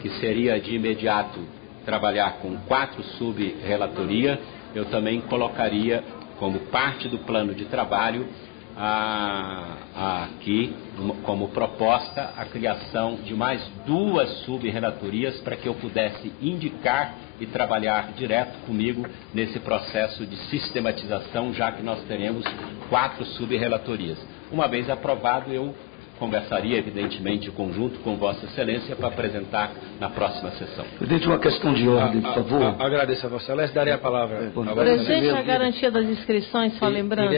que seria de imediato trabalhar com 4 sub-relatorias, eu também colocaria como parte do plano de trabalho aqui, como proposta, a criação de mais 2 sub-relatorias para que eu pudesse indicar e trabalhar direto comigo nesse processo de sistematização, já que nós teremos 4 sub-relatorias. Uma vez aprovado, eu conversaria, evidentemente, em conjunto com Vossa Excelência para apresentar na próxima sessão. Presidente, uma questão de ordem, por favor. Agradeço a Vossa Excelência. Darei a palavra. Presidente, a garantia das inscrições, só lembrando.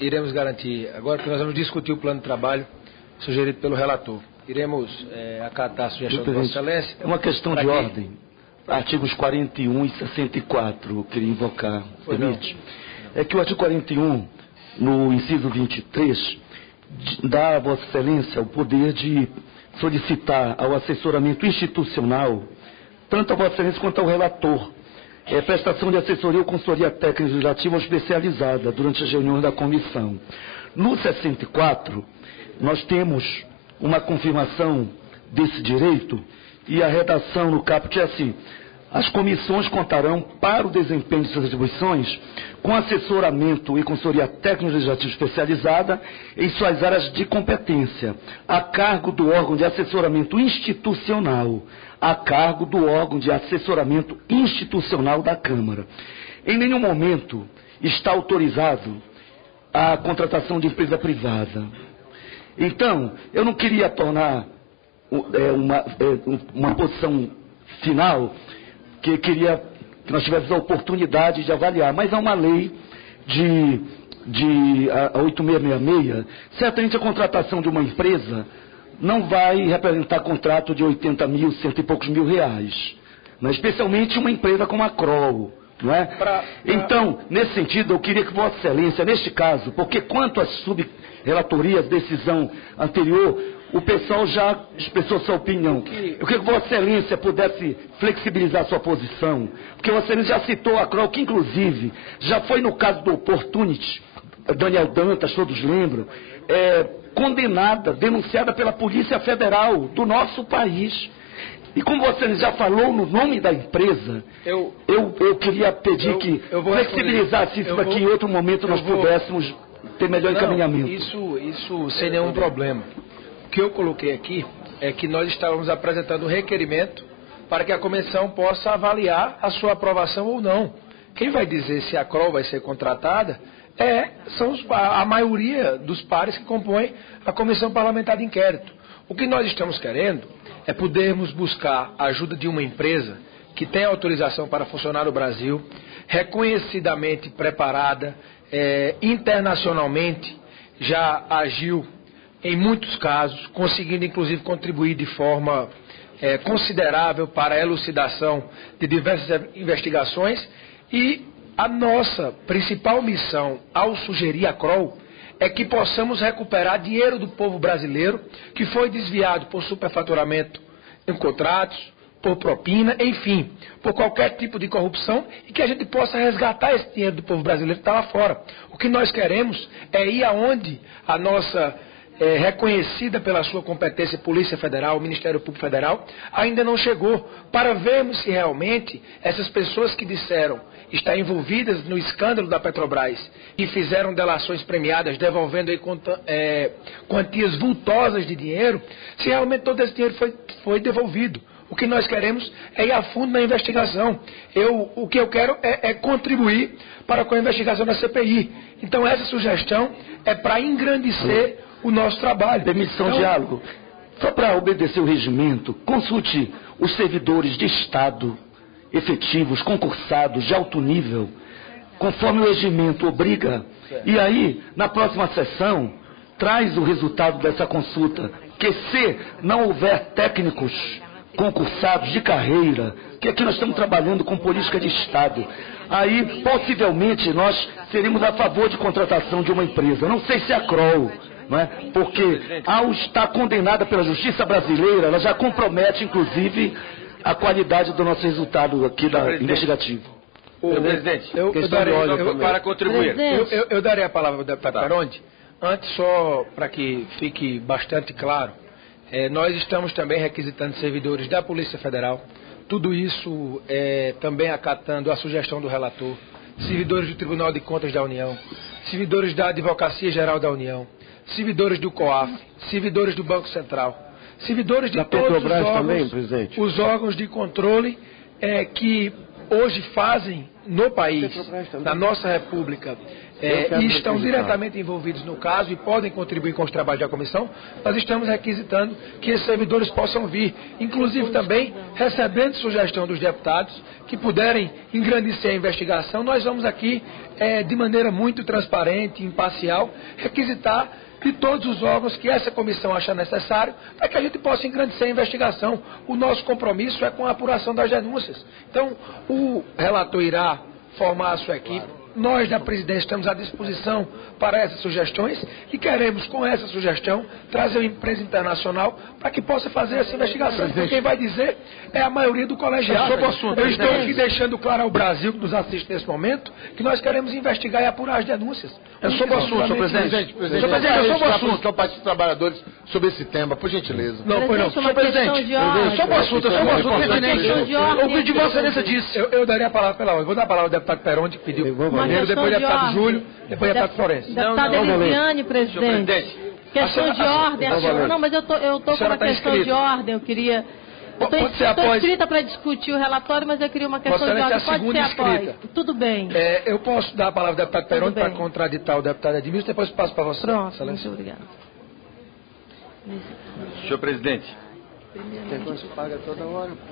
Iremos garantir, agora que nós vamos discutir o plano de trabalho sugerido pelo relator. Iremos acatar a sugestão de Vossa Excelência. É uma questão de ordem. Artigos 41 e 64, eu queria invocar, permite? É que o artigo 41, no inciso 23, dá a Vossa Excelência o poder de solicitar ao assessoramento institucional, tanto a Vossa Excelência quanto ao relator, prestação de assessoria ou consultoria técnica legislativa ou especializada durante as reuniões da comissão. No 64, nós temos uma confirmação desse direito e a redação no caput é assim: as comissões contarão, para o desempenho de suas atribuições, com assessoramento e consultoria técnico-legislativa especializada em suas áreas de competência, a cargo do órgão de assessoramento institucional, a cargo do órgão de assessoramento institucional da Câmara. Em nenhum momento está autorizado a contratação de empresa privada. Então, eu não queria tornar uma posição final que queria que nós tivéssemos a oportunidade de avaliar, mas há uma lei a 8666, certamente a contratação de uma empresa não vai representar contrato de 80 mil, cento e poucos mil reais, né? Especialmente uma empresa como a Kroll, não é? Então, nesse sentido, eu queria que Vossa Excelência, neste caso, porque quanto às sub-relatorias, decisão anterior, o pessoal já expressou sua opinião. Eu queria que Vossa Excelência pudesse flexibilizar sua posição, porque Vossa Excelência já citou a Kroll, que inclusive já foi no caso do Opportunity, Daniel Dantas, todos lembram, condenada, denunciada pela Polícia Federal do nosso país. E como você já falou no nome da empresa, eu queria pedir que flexibilizasse isso para que em outro momento nós pudéssemos ter melhor encaminhamento. Isso sem nenhum problema. O que eu coloquei aqui é que nós estávamos apresentando um requerimento para que a comissão possa avaliar a sua aprovação ou não. Quem vai dizer se a Kroll vai ser contratada são a maioria dos pares que compõem a Comissão Parlamentar de Inquérito. O que nós estamos querendo é podermos buscar a ajuda de uma empresa que tem autorização para funcionar no Brasil, reconhecidamente preparada, internacionalmente já agiu em muitos casos, conseguindo inclusive contribuir de forma considerável para a elucidação de diversas investigações. E a nossa principal missão ao sugerir a Kroll é que possamos recuperar dinheiro do povo brasileiro que foi desviado por superfaturamento em contratos, por propina, enfim, por qualquer tipo de corrupção, e que a gente possa resgatar esse dinheiro do povo brasileiro que está lá fora. O que nós queremos é ir aonde a nossa reconhecida pela sua competência Polícia Federal, Ministério Público Federal, ainda não chegou, para vermos se realmente essas pessoas que disseram estar envolvidas no escândalo da Petrobras e fizeram delações premiadas, devolvendo aí quantias vultosas de dinheiro, se realmente todo esse dinheiro foi devolvido. O que nós queremos é ir a fundo na investigação. O que eu quero é contribuir para com a investigação da CPI. Então essa sugestão é para engrandecer o nosso trabalho. Permissão, diálogo. Só para obedecer o regimento, consulte os servidores de Estado efetivos, concursados, de alto nível, conforme o regimento obriga. E aí, na próxima sessão, traz o resultado dessa consulta. Que se não houver técnicos concursados de carreira, que aqui nós estamos trabalhando com política de Estado, aí possivelmente nós seremos a favor de contratação de uma empresa. Não sei se é a Kroll, não é? Porque ao estar condenada pela justiça brasileira, ela já compromete, inclusive, a qualidade do nosso resultado aqui investigativo. Presidente, para contribuir. Eu darei a palavra ao deputado Perondi. Antes, só para que fique bastante claro, Nós estamos também requisitando servidores da Polícia Federal, tudo isso também acatando a sugestão do relator, servidores do Tribunal de Contas da União, servidores da Advocacia Geral da União, servidores do COAF, servidores do Banco Central, servidores de todos os órgãos, também, presidente. Os órgãos de controle que hoje fazem no país, na nossa República, e estão diretamente envolvidos no caso e podem contribuir com os trabalhos da comissão, nós estamos requisitando que esses servidores possam vir, inclusive também recebendo sugestão dos deputados que puderem engrandecer a investigação. Nós vamos aqui, de maneira muito transparente e imparcial, requisitar de todos os órgãos que essa comissão achar necessário para que a gente possa engrandecer a investigação. O nosso compromisso é com a apuração das denúncias. Então, o relator irá formar a sua equipe. Nós, da presidência, estamos à disposição para essas sugestões e queremos, com essa sugestão, trazer uma empresa internacional para que possa fazer essa investigação. Porque quem vai dizer é a maioria do colegiado. Eu estou aqui deixando claro ao Brasil, que nos assiste nesse momento, que nós queremos investigar e apurar as denúncias. É sobre o assunto, senhor presidente. Senhor presidente, é sobre o assunto. Então, Partido dos Trabalhadores, sobre esse tema, por gentileza. Não, pois não. Senhor presidente, sobre o assunto, sobre o assunto. O que de Vossa Excelência disse. Eu daria a palavra pela ordem. Vou dar a palavra ao deputado Peronte, que pediu. Primeiro, depois o deputado Júlio, depois o deputado Florencio. Deputado Elisiane, presidente. Questão de ordem. Não, mas eu estou com uma questão de ordem. Eu queria... Estou inscrita para discutir o relatório, mas eu queria uma questão de ordem. Pode ser após. Tudo bem. Eu posso dar a palavra ao deputado Peronte para contraditar o deputado Edmilson, depois passo para você. Pronto, muito obrigada. Senhor presidente,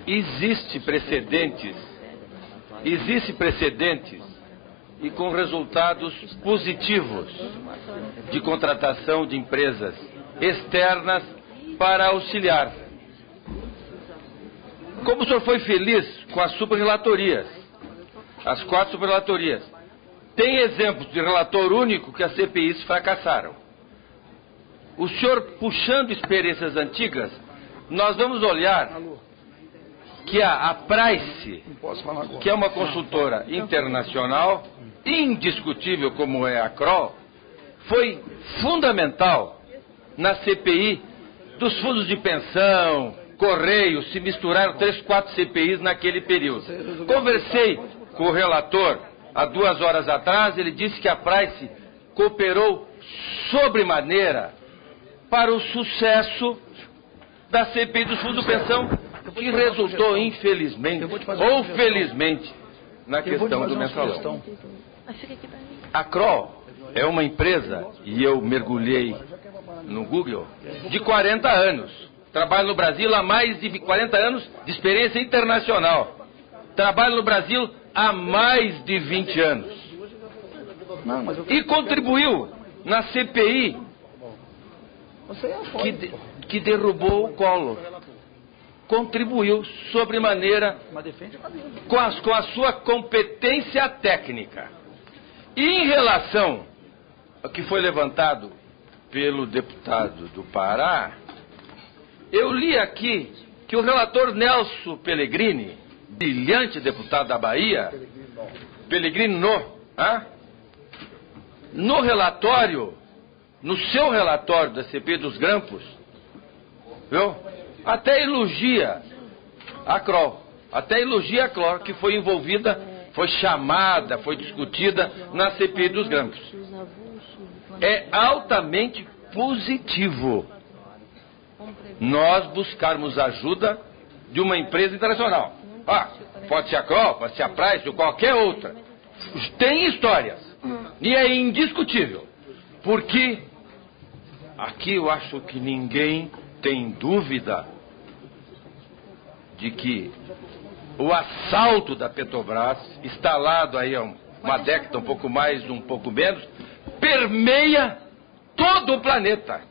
existe precedentes e com resultados positivos de contratação de empresas externas para auxiliar. Como o senhor foi feliz com as superrelatorias, as 4 superrelatorias, tem exemplos de relator único que as CPIs fracassaram. O senhor, puxando experiências antigas, nós vamos olhar que a Price, que é uma consultora internacional, indiscutível como é a Kroll, foi fundamental na CPI dos fundos de pensão, Correios, se misturaram 3, 4 CPIs naquele período. Conversei com o relator há 2 horas atrás, ele disse que a Price cooperou sobremaneira para o sucesso da CPI dos fundos de pensão, que resultou, infelizmente, ou felizmente, na questão do mensalão. A Kroll é uma empresa, e eu mergulhei no Google, de 40 anos. Trabalha no Brasil há mais de 40 anos de experiência internacional. Trabalha no Brasil há mais de 20 anos. E contribuiu na CPI que derrubou o Collor. Contribuiu sobremaneira com a sua competência técnica. E em relação ao que foi levantado pelo deputado do Pará, eu li aqui que o relator Nelson Pellegrini, brilhante deputado da Bahia, Pellegrini no relatório, no seu relatório da CPI dos Grampos, viu? Até elogia a Kroll, que foi envolvida, foi chamada, foi discutida na CPI dos Grampos. É altamente positivo nós buscarmos ajuda de uma empresa internacional. Pode ser a Kroll, pode ser a Price ou qualquer outra. Tem histórias. E é indiscutível. Porque aqui eu acho que ninguém tem dúvida de que o assalto da Petrobras, instalado aí há uma década, um pouco mais, um pouco menos, permeia todo o planeta.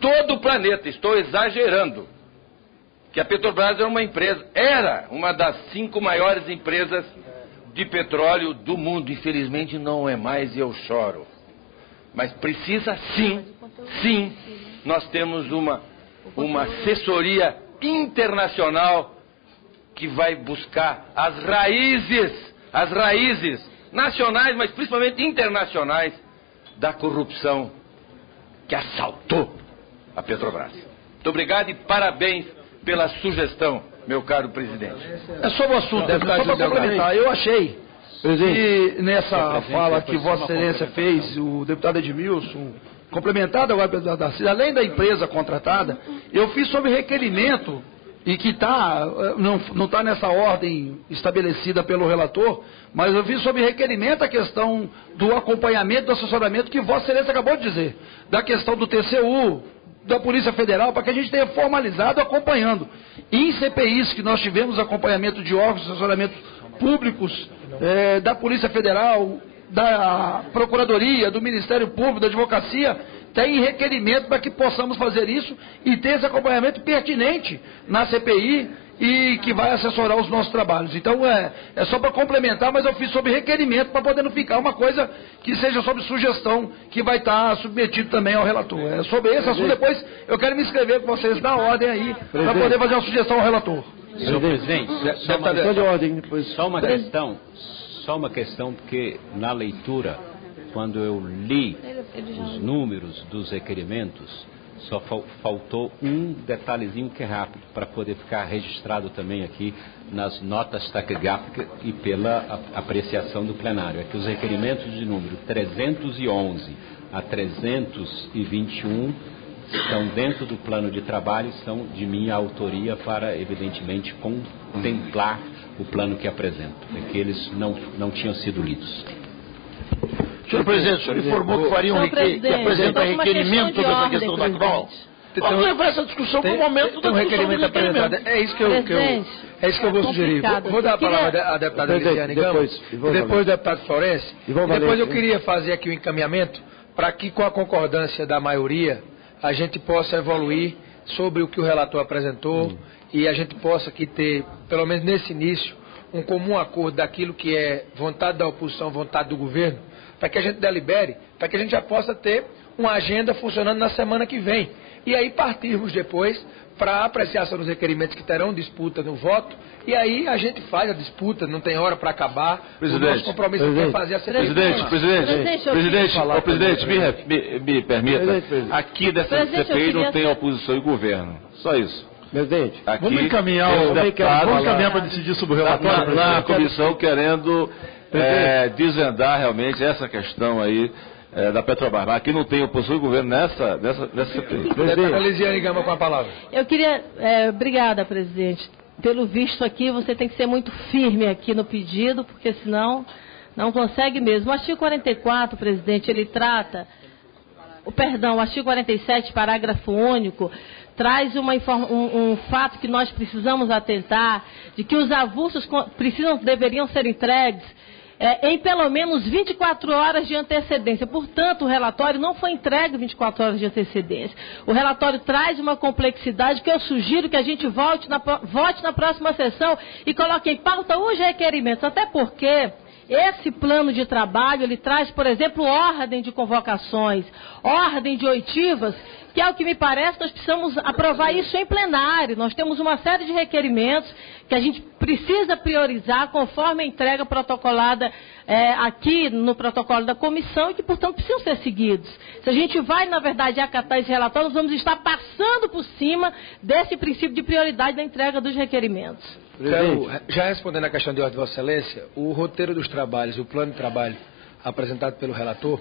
Todo o planeta, estou exagerando. Que a Petrobras era uma das 5 maiores empresas de petróleo do mundo. Infelizmente não é mais e eu choro. Mas precisa sim, nós temos uma assessoria internacional que vai buscar as raízes nacionais, mas principalmente internacionais, da corrupção que assaltou a Petrobras. Muito obrigado e parabéns pela sugestão, meu caro presidente. É sobre o assunto, só para complementar. Eu achei que nessa fala que Vossa Excelência fez, o deputado Edmilson, complementado agora pelo deputado Darcy, além da empresa contratada, eu fiz sobre requerimento, e que não está nessa ordem estabelecida pelo relator, mas eu fiz sobre requerimento a questão do acompanhamento, do assessoramento que Vossa Excelência acabou de dizer, da questão do TCU, da Polícia Federal, para que a gente tenha formalizado acompanhando. Em CPIs que nós tivemos acompanhamento de órgãos de assessoramento públicos, da Polícia Federal, da Procuradoria, do Ministério Público, da Advocacia, tem requerimento para que possamos fazer isso e ter esse acompanhamento pertinente na CPI e que vai assessorar os nossos trabalhos. Então, é só para complementar, mas eu fiz sobre requerimento para poder não ficar uma coisa que seja sobre sugestão que vai estar submetido também ao relator. É sobre esse assunto, depois eu quero me inscrever com vocês na ordem aí, para poder fazer uma sugestão ao relator. Senhor presidente, só uma questão, porque na leitura, quando eu li os números dos requerimentos, só faltou um detalhezinho que é rápido, para poder ficar registrado também aqui nas notas taquigráficas e pela apreciação do plenário. É que os requerimentos de número 311 a 321 estão dentro do plano de trabalho, são de minha autoria para, evidentemente, contemplar o plano que apresento. É que eles não tinham sido lidos. Senhor presidente, o senhor informou que faria que apresenta requerimento sobre essa questão da CROL. Vamos levar essa discussão para o momento da requerimento apresentado. É isso que eu vou sugerir. Vou dar a palavra à deputada Lisiane Gama, depois do deputado Florencio. Depois eu queria fazer aqui o encaminhamento para que, com a concordância da maioria, a gente possa evoluir sobre o que o relator apresentou e a gente possa aqui ter, pelo menos nesse início, um comum acordo daquilo que é vontade da oposição, vontade do governo, para que a gente delibere, para que a gente já possa ter uma agenda funcionando na semana que vem. E aí partirmos depois para a apreciação dos requerimentos que terão disputa no voto, e aí a gente faz a disputa, não tem hora para acabar. Presidente, o nosso compromisso é fazer a Presidente, me permita, aqui dessa CPI não tem oposição e governo, só isso. Presidente, aqui, vamos encaminhar para decidir sobre o relatório. Na comissão querendo desvendar realmente essa questão aí da Petrobras. Aqui não tem oposição e governo nessa CPI. Deputada Lisiane Gama com a palavra. Eu queria... obrigada, presidente. Pelo visto aqui, você tem que ser muito firme aqui no pedido, porque senão não consegue mesmo. O artigo 44, presidente, ele trata... o artigo 47, parágrafo único, traz um fato que nós precisamos atentar, de que os avulsos deveriam ser entregues em pelo menos 24 horas de antecedência. Portanto, o relatório não foi entregue 24 horas de antecedência. O relatório traz uma complexidade que eu sugiro que a gente vote na próxima sessão e coloque em pauta os requerimentos, até porque... esse plano de trabalho, ele traz, por exemplo, ordem de convocações, ordem de oitivas, que é o que me parece, nós precisamos aprovar isso em plenário. Nós temos uma série de requerimentos que a gente precisa priorizar conforme a entrega protocolada aqui no protocolo da comissão e que, portanto, precisam ser seguidos. Se a gente vai, na verdade, acatar esse relatório, nós vamos estar passando por cima desse princípio de prioridade da entrega dos requerimentos. Então, já respondendo à questão de ordem de Vossa Excelência, o roteiro dos trabalhos, o plano de trabalho apresentado pelo relator,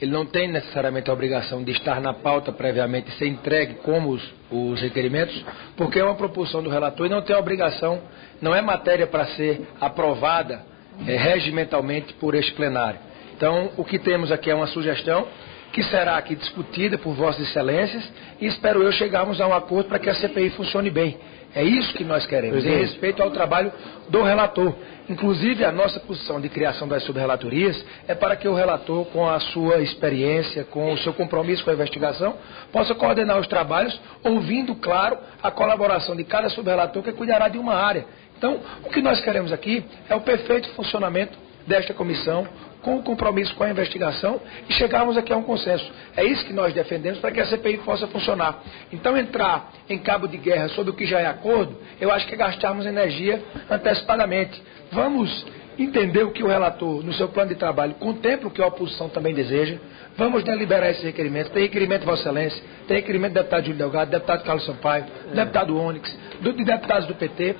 ele não tem necessariamente a obrigação de estar na pauta previamente e ser entregue como os requerimentos, porque é uma proposição do relator e não tem a obrigação, não é matéria para ser aprovada regimentalmente por este plenário. Então, o que temos aqui é uma sugestão que será aqui discutida por Vossas Excelências e espero eu chegarmos a um acordo para que a CPI funcione bem. É isso que nós queremos, em respeito ao trabalho do relator. Inclusive, a nossa posição de criação das subrelatorias é para que o relator, com a sua experiência, com o seu compromisso com a investigação, possa coordenar os trabalhos, ouvindo, claro, a colaboração de cada subrelator que cuidará de uma área. Então, o que nós queremos aqui é o perfeito funcionamento desta comissão, com o compromisso com a investigação e chegarmos aqui a um consenso. É isso que nós defendemos para que a CPI possa funcionar. Então, entrar em cabo de guerra sobre o que já é acordo, eu acho que é gastarmos energia antecipadamente. Vamos entendeu que o relator, no seu plano de trabalho, contempla o que a oposição também deseja. Vamos deliberar esses requerimentos. Tem requerimento de Vossa Excelência, tem requerimento do deputado Júlio Delgado, deputado Carlos Sampaio, deputado Onyx, de deputados do PT.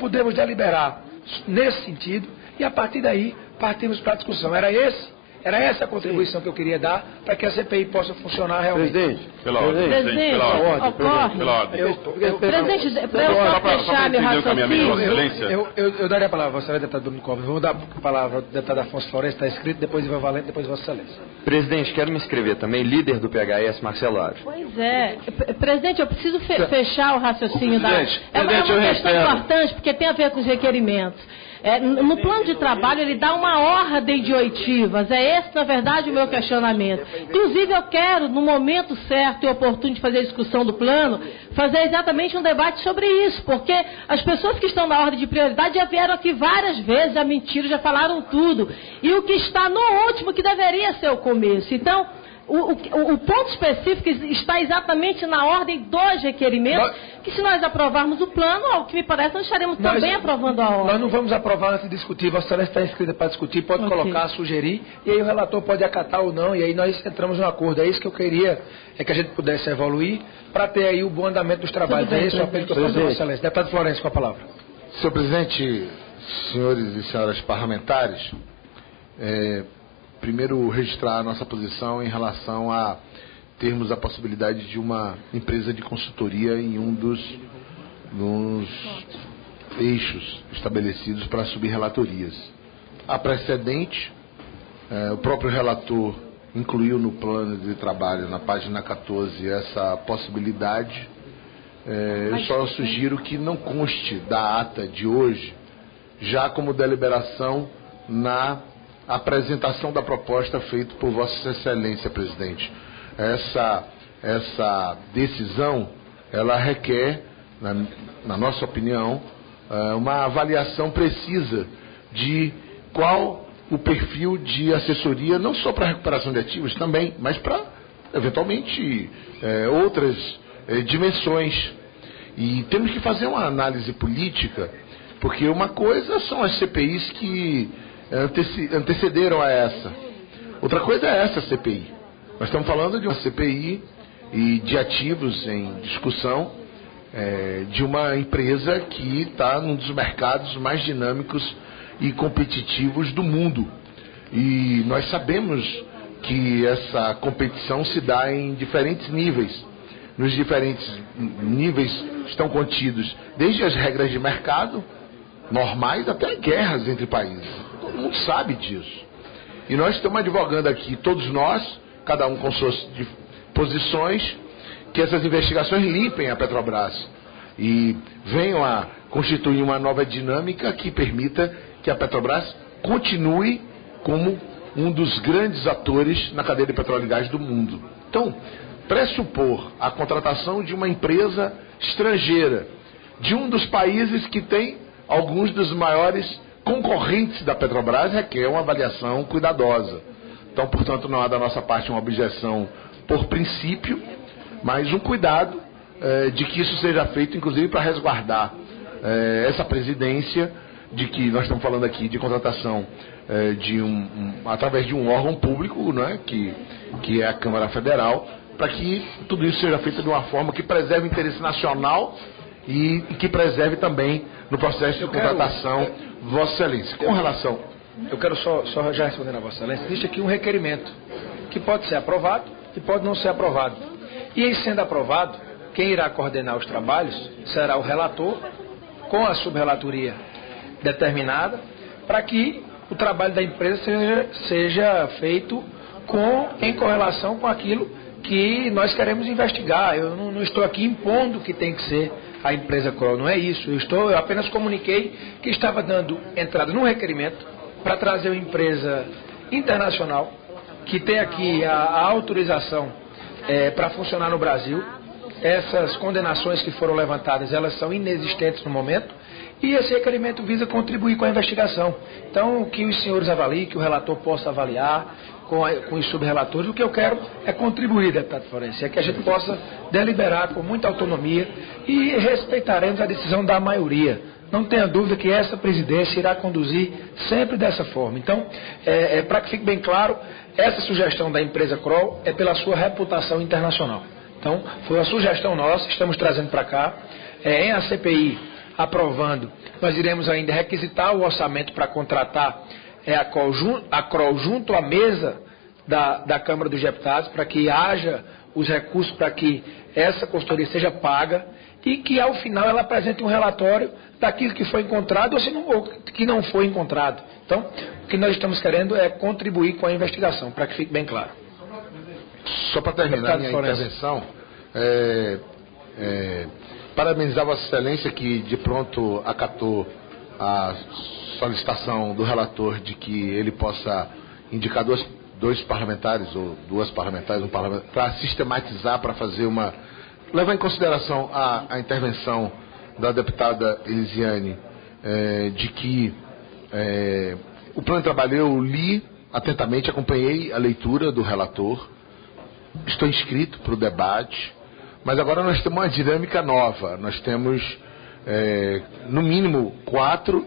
Podemos deliberar nesse sentido e, a partir daí, partimos para a discussão. Era essa a contribuição que eu queria dar para que a CPI possa funcionar realmente. Presidente, pela ordem. Presidente, para eu só fechar meu raciocínio. Eu daria a palavra a Vossa Excelência, deputado Bruno Covas. Vou dar a palavra ao deputado Afonso Florencio, está escrito, depois Ivan Valente, depois Vossa Excelência. Presidente, quero me inscrever também, líder do PHS, Marcelo Alves. Pois é. Presidente, eu preciso fechar o raciocínio da... É uma questão importante, porque tem a ver com os requerimentos. No plano de trabalho, ele dá uma ordem de oitivas. É esse, na verdade, o meu questionamento. Inclusive, eu quero, no momento certo e oportuno de fazer a discussão do plano, fazer exatamente um debate sobre isso, porque as pessoas que estão na ordem de prioridade já vieram aqui várias vezes, já mentiram, já falaram tudo. E o que está no último, que deveria ser o começo. Então, o ponto específico está exatamente na ordem dos requerimentos, que se nós aprovarmos o plano, ao que me parece, nós estaremos também aprovando a ordem. Nós não vamos aprovar antes de discutir. Vossa Excelência está inscrita para discutir, pode colocar, sugerir, e aí o relator pode acatar ou não, e aí nós entramos num acordo. É isso que eu queria, que a gente pudesse evoluir, para ter aí o bom andamento dos trabalhos. É isso o apelo que eu faço a Vossa Excelência. Deputado Florencio, com a palavra. Senhor Presidente, senhores e senhoras parlamentares, primeiro registrar a nossa posição em relação a termos a possibilidade de uma empresa de consultoria em um dos eixos estabelecidos para subrelatorias. Há precedente, o próprio relator incluiu no plano de trabalho, na página 14, essa possibilidade. Eu só sugiro que não conste da ata de hoje, já como deliberação na apresentação da proposta feita por Vossa Excelência, presidente. Essa decisão, ela requer, na nossa opinião, uma avaliação precisa de qual o perfil de assessoria, não só para recuperação de ativos também, mas para, eventualmente, outras dimensões. E temos que fazer uma análise política, porque uma coisa são as CPIs que antecederam a essa. Outra coisa é essa CPI. Nós estamos falando de uma CPI e de ativos em discussão de uma empresa que está num dos mercados mais dinâmicos e competitivos do mundo. E nós sabemos que essa competição se dá em diferentes níveis. Nos diferentes níveis estão contidos desde as regras de mercado normais até guerras entre países. Todo mundo sabe disso. E nós estamos advogando aqui, todos nós, cada um com suas posições, que essas investigações limpem a Petrobras e venham a constituir uma nova dinâmica que permita que a Petrobras continue como um dos grandes atores na cadeia de petróleo e gás do mundo. Então, pressupor a contratação de uma empresa estrangeira, de um dos países que tem alguns dos maiores concorrentes da Petrobras, requer uma avaliação cuidadosa. Então, portanto, não há da nossa parte uma objeção por princípio, mas um cuidado de que isso seja feito, inclusive, para resguardar essa presidência, de que nós estamos falando aqui de contratação através de um órgão público, né, que é a Câmara Federal, para que tudo isso seja feito de uma forma que preserve o interesse nacional e que preserve também no processo de contratação Vossa Excelência. Com relação... Eu quero só já responder a Vossa Excelência. Existe aqui um requerimento que pode ser aprovado e pode não ser aprovado. E em sendo aprovado, quem irá coordenar os trabalhos será o relator, com a subrelatoria determinada, para que o trabalho da empresa seja feito em correlação com aquilo que nós queremos investigar. Eu não estou aqui impondo que tem que ser a empresa Kroll, não é isso. Eu apenas comuniquei que estava dando entrada num requerimento para trazer uma empresa internacional que tem aqui a autorização para funcionar no Brasil. Essas condenações que foram levantadas, elas são inexistentes no momento, e esse requerimento visa contribuir com a investigação. Então, que os senhores avaliem, que o relator possa avaliar com os subrelatores. O que eu quero é contribuir, deputado Florencio, é que a gente possa deliberar com muita autonomia e respeitaremos a decisão da maioria. não tenha dúvida que essa presidência irá conduzir sempre dessa forma. Então, para que fique bem claro, essa sugestão da empresa Kroll é pela sua reputação internacional. Então, foi uma sugestão nossa, estamos trazendo para cá. Em a CPI aprovando, nós iremos ainda requisitar o orçamento para contratar a Kroll junto à mesa da Câmara dos Deputados, para que haja os recursos para que essa consultoria seja paga e que, ao final, ela apresente um relatório daquilo que foi encontrado ou que não foi encontrado. Então, o que nós estamos querendo é contribuir com a investigação, para que fique bem claro. Só para terminar minha intervenção, parabenizar Vossa Excelência que de pronto acatou a solicitação do relator de que ele possa indicar dois parlamentares ou duas parlamentares, para sistematizar, para fazer levar em consideração a intervenção da deputada Elisiane, de que o plano de trabalho eu li atentamente, acompanhei a leitura do relator, estou inscrito para o debate, mas agora nós temos uma dinâmica nova. Nós temos, no mínimo, 4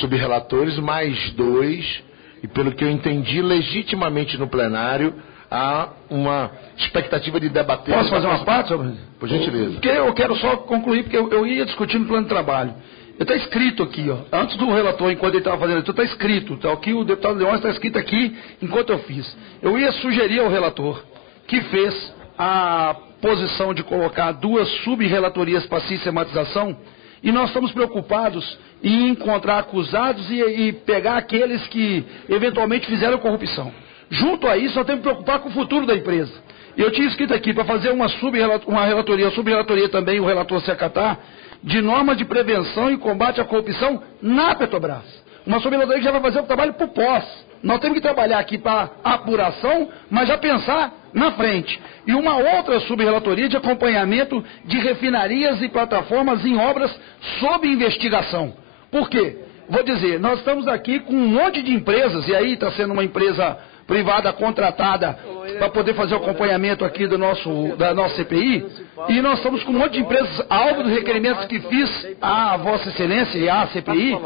subrelatores, mais 2, e pelo que eu entendi, legitimamente no plenário, há uma expectativa de debater... Posso fazer uma parte, senhor presidente? Por gentileza. Porque eu quero só concluir, porque eu ia discutir no plano de trabalho. Está escrito aqui, ó, antes do relator, enquanto ele estava fazendo isso, está escrito, tá, aqui o deputado Leões está escrito aqui, enquanto eu fiz. Eu ia sugerir ao relator, que fez a posição de colocar 2 sub-relatorias para sistematização, e nós estamos preocupados em encontrar acusados e pegar aqueles que eventualmente fizeram corrupção. Junto a isso, nós temos que preocupar com o futuro da empresa. E eu tinha escrito aqui, para fazer uma sub-relatoria também, o relator se acatar, de normas de prevenção e combate à corrupção na Petrobras. Uma sub-relatoria que já vai fazer o trabalho por pós. Nós temos que trabalhar aqui para apuração, mas já pensar na frente. E uma outra sub-relatoria de acompanhamento de refinarias e plataformas em obras sob investigação. Por quê? Vou dizer, nós estamos aqui com um monte de empresas, e aí está sendo uma empresa privada contratada para poder fazer o acompanhamento aqui da nossa CPI, e nós estamos com um monte de empresas, alvo dos requerimentos que fiz à Vossa Excelência e à CPI,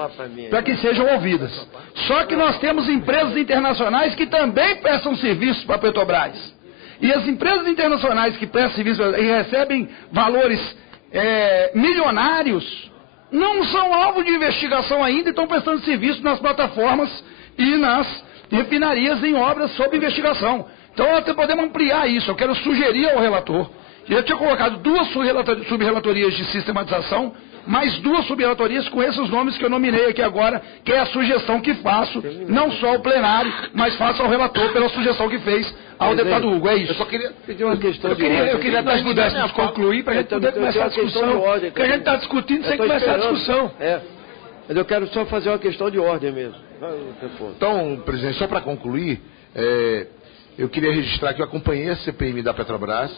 para que sejam ouvidas. Só que nós temos empresas internacionais que também prestam serviço para a Petrobras. E as empresas internacionais que prestam serviço e recebem valores milionários, não são alvo de investigação ainda e estão prestando serviço nas plataformas e nas refinarias em obras sob investigação. Então, nós podemos ampliar isso. Eu quero sugerir ao relator. Eu tinha colocado 2 sub-relatorias de sistematização, mais 2 sub-relatorias com esses nomes que eu nominei aqui agora, que é a sugestão que faço, não só ao plenário, mas faço ao relator pela sugestão que fez ao deputado Hugo. É isso. Eu só queria pedir uma questão de ordem. Eu queria que nós pudéssemos concluir para a gente poder começar a discussão. Porque a gente está discutindo sem começar a discussão. Mas eu quero só fazer uma questão de ordem mesmo. Então, presidente, só para concluir, eu queria registrar que eu acompanhei a CPI da Petrobras,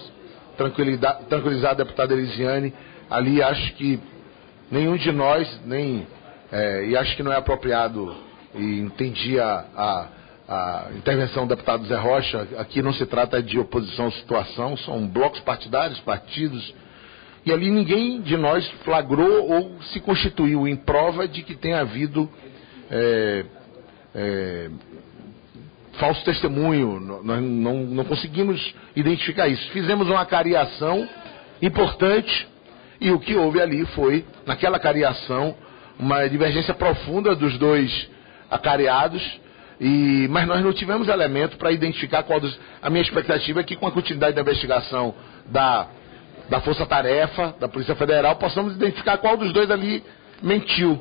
tranquilizar a deputada Elisiane. Ali acho que nenhum de nós, e acho que não é apropriado, e entendi a intervenção do deputado Zé Rocha, aqui não se trata de oposição à situação, são blocos partidários, partidos, e ali ninguém de nós flagrou ou se constituiu em prova de que tenha havido falso testemunho. Nós não conseguimos identificar isso. Fizemos uma cariação importante e o que houve ali foi, naquela cariação, uma divergência profunda dos 2 acareados, mas nós não tivemos elemento para identificar qual dos... A minha expectativa é que com a continuidade da investigação da Força Tarefa, da Polícia Federal, possamos identificar qual dos 2 ali mentiu.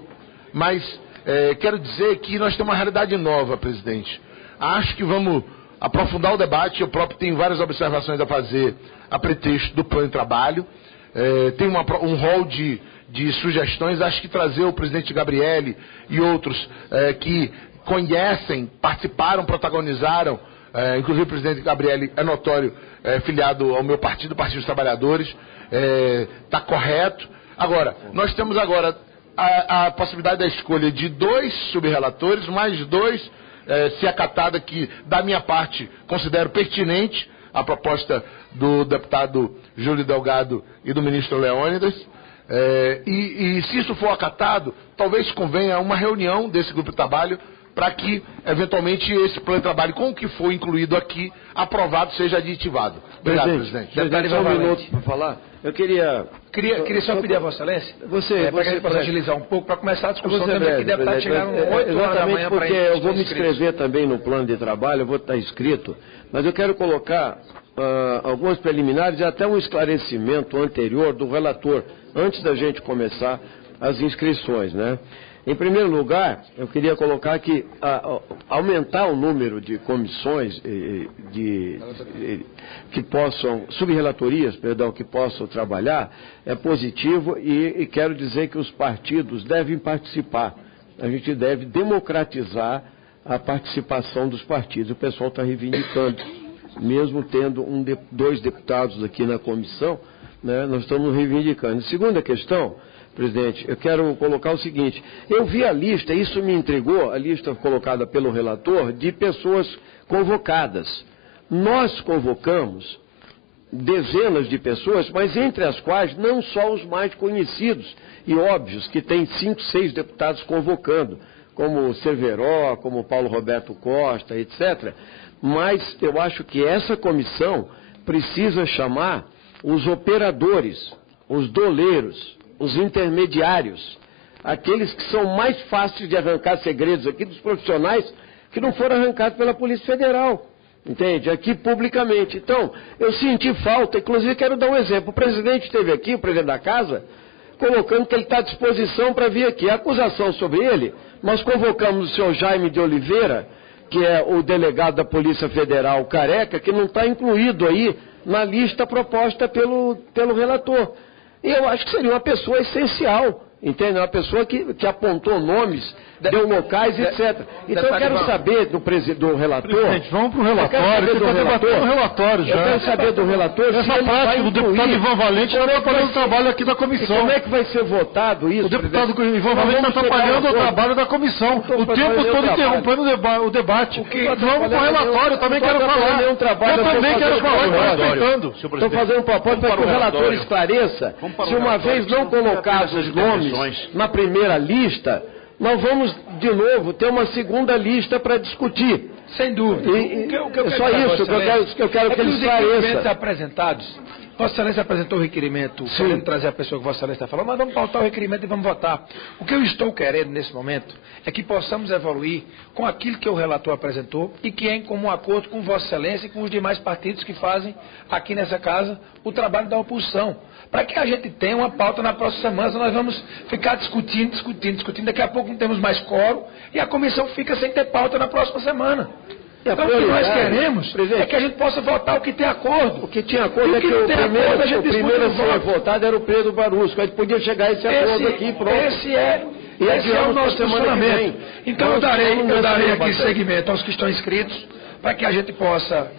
Mas quero dizer que nós temos uma realidade nova, presidente. Acho que vamos aprofundar o debate. Eu próprio tenho várias observações a fazer a pretexto do plano de trabalho. Tem um rol de sugestões. Acho que trazer o presidente Gabrielli e outros que conhecem, participaram, protagonizaram, inclusive o presidente Gabrielli é notório, filiado ao meu partido, Partido dos Trabalhadores, está correto. Agora, nós temos agora a possibilidade da escolha de 2 subrelatores, mais 2, se acatada, que da minha parte considero pertinente a proposta do deputado Júlio Delgado e do ministro Leônidas. E se isso for acatado, talvez convenha uma reunião desse grupo de trabalho para que, eventualmente, esse plano de trabalho, com o que for incluído aqui, aprovado, seja aditivado. Obrigado, presidente. Só um minuto para falar. Eu queria só pedir a Vossa Excelência, para agilizar um pouco, para começar a discussão também, breve, que deputados chegaram 8 horas da manhã para exatamente, porque eu vou me inscrever também no plano de trabalho, eu vou estar inscrito, mas eu quero colocar alguns preliminares e até um esclarecimento anterior do relator, antes da gente começar as inscrições, né? Em primeiro lugar, eu queria colocar que aumentar o número de comissões que possam, subrelatorias, perdão, que possam trabalhar, é positivo e quero dizer que os partidos devem participar. A gente deve democratizar a participação dos partidos. O pessoal está reivindicando, mesmo tendo dois deputados aqui na comissão, né, nós estamos reivindicando. Segunda questão, presidente, eu quero colocar o seguinte, eu vi a lista, isso me intrigou, a lista colocada pelo relator, de pessoas convocadas. Nós convocamos dezenas de pessoas, mas entre as quais não só os mais conhecidos e óbvios, que tem 5, 6 deputados convocando, como Cerveró, como Paulo Roberto Costa, etc. Mas eu acho que essa comissão precisa chamar os operadores, os doleiros, os intermediários, aqueles que são mais fáceis de arrancar segredos aqui dos profissionais que não foram arrancados pela Polícia Federal, entende? Aqui publicamente. Então, eu senti falta, inclusive quero dar um exemplo. O presidente esteve aqui, o presidente da casa, colocando que ele está à disposição para vir aqui. A acusação sobre ele, nós convocamos o senhor Jaime de Oliveira, que é o delegado da Polícia Federal careca, que não está incluído aí na lista proposta pelo relator. E eu acho que seria uma pessoa essencial, entende? Uma pessoa que apontou nomes, deu locais, etc. Então eu quero saber do relator... Presidente, vamos para o relatório, você está debatendo o relatório já. Eu quero saber do relator se essa prática do deputado Ivan Valente está atrapalhando o trabalho aqui da comissão. E como é que vai ser votado isso? O deputado Ivan Valente está atrapalhando o trabalho da comissão, o tempo todo interrompendo o debate. Vamos para o relatório, eu também quero falar. Eu também quero falar, estou respeitando. Estou fazendo um propósito para que o relator esclareça, se uma vez não colocados os nomes na primeira lista, nós vamos, de novo, ter uma segunda lista para discutir. Sem dúvida. É só isso que eu quero que ele esclareça. Os requerimentos apresentados, Vossa Excelência apresentou o requerimento, querendo trazer a pessoa que Vossa Excelência está falando, mas vamos pautar o requerimento e vamos votar. O que eu estou querendo nesse momento é que possamos evoluir com aquilo que o relator apresentou e que é em comum acordo com Vossa Excelência e com os demais partidos que fazem aqui nessa casa o trabalho da oposição. Para que a gente tenha uma pauta na próxima semana, nós vamos ficar discutindo. Daqui a pouco não temos mais quórum e a comissão fica sem ter pauta na próxima semana. Então o que nós queremos é que a gente possa votar o que tem acordo. O que tinha acordo é que o primeiro a ser votado era o Pedro Barusco. A gente podia chegar a esse acordo aqui e pronto. Esse é o nosso funcionamento. Então eu darei aqui seguimento aos que estão inscritos para que a gente possa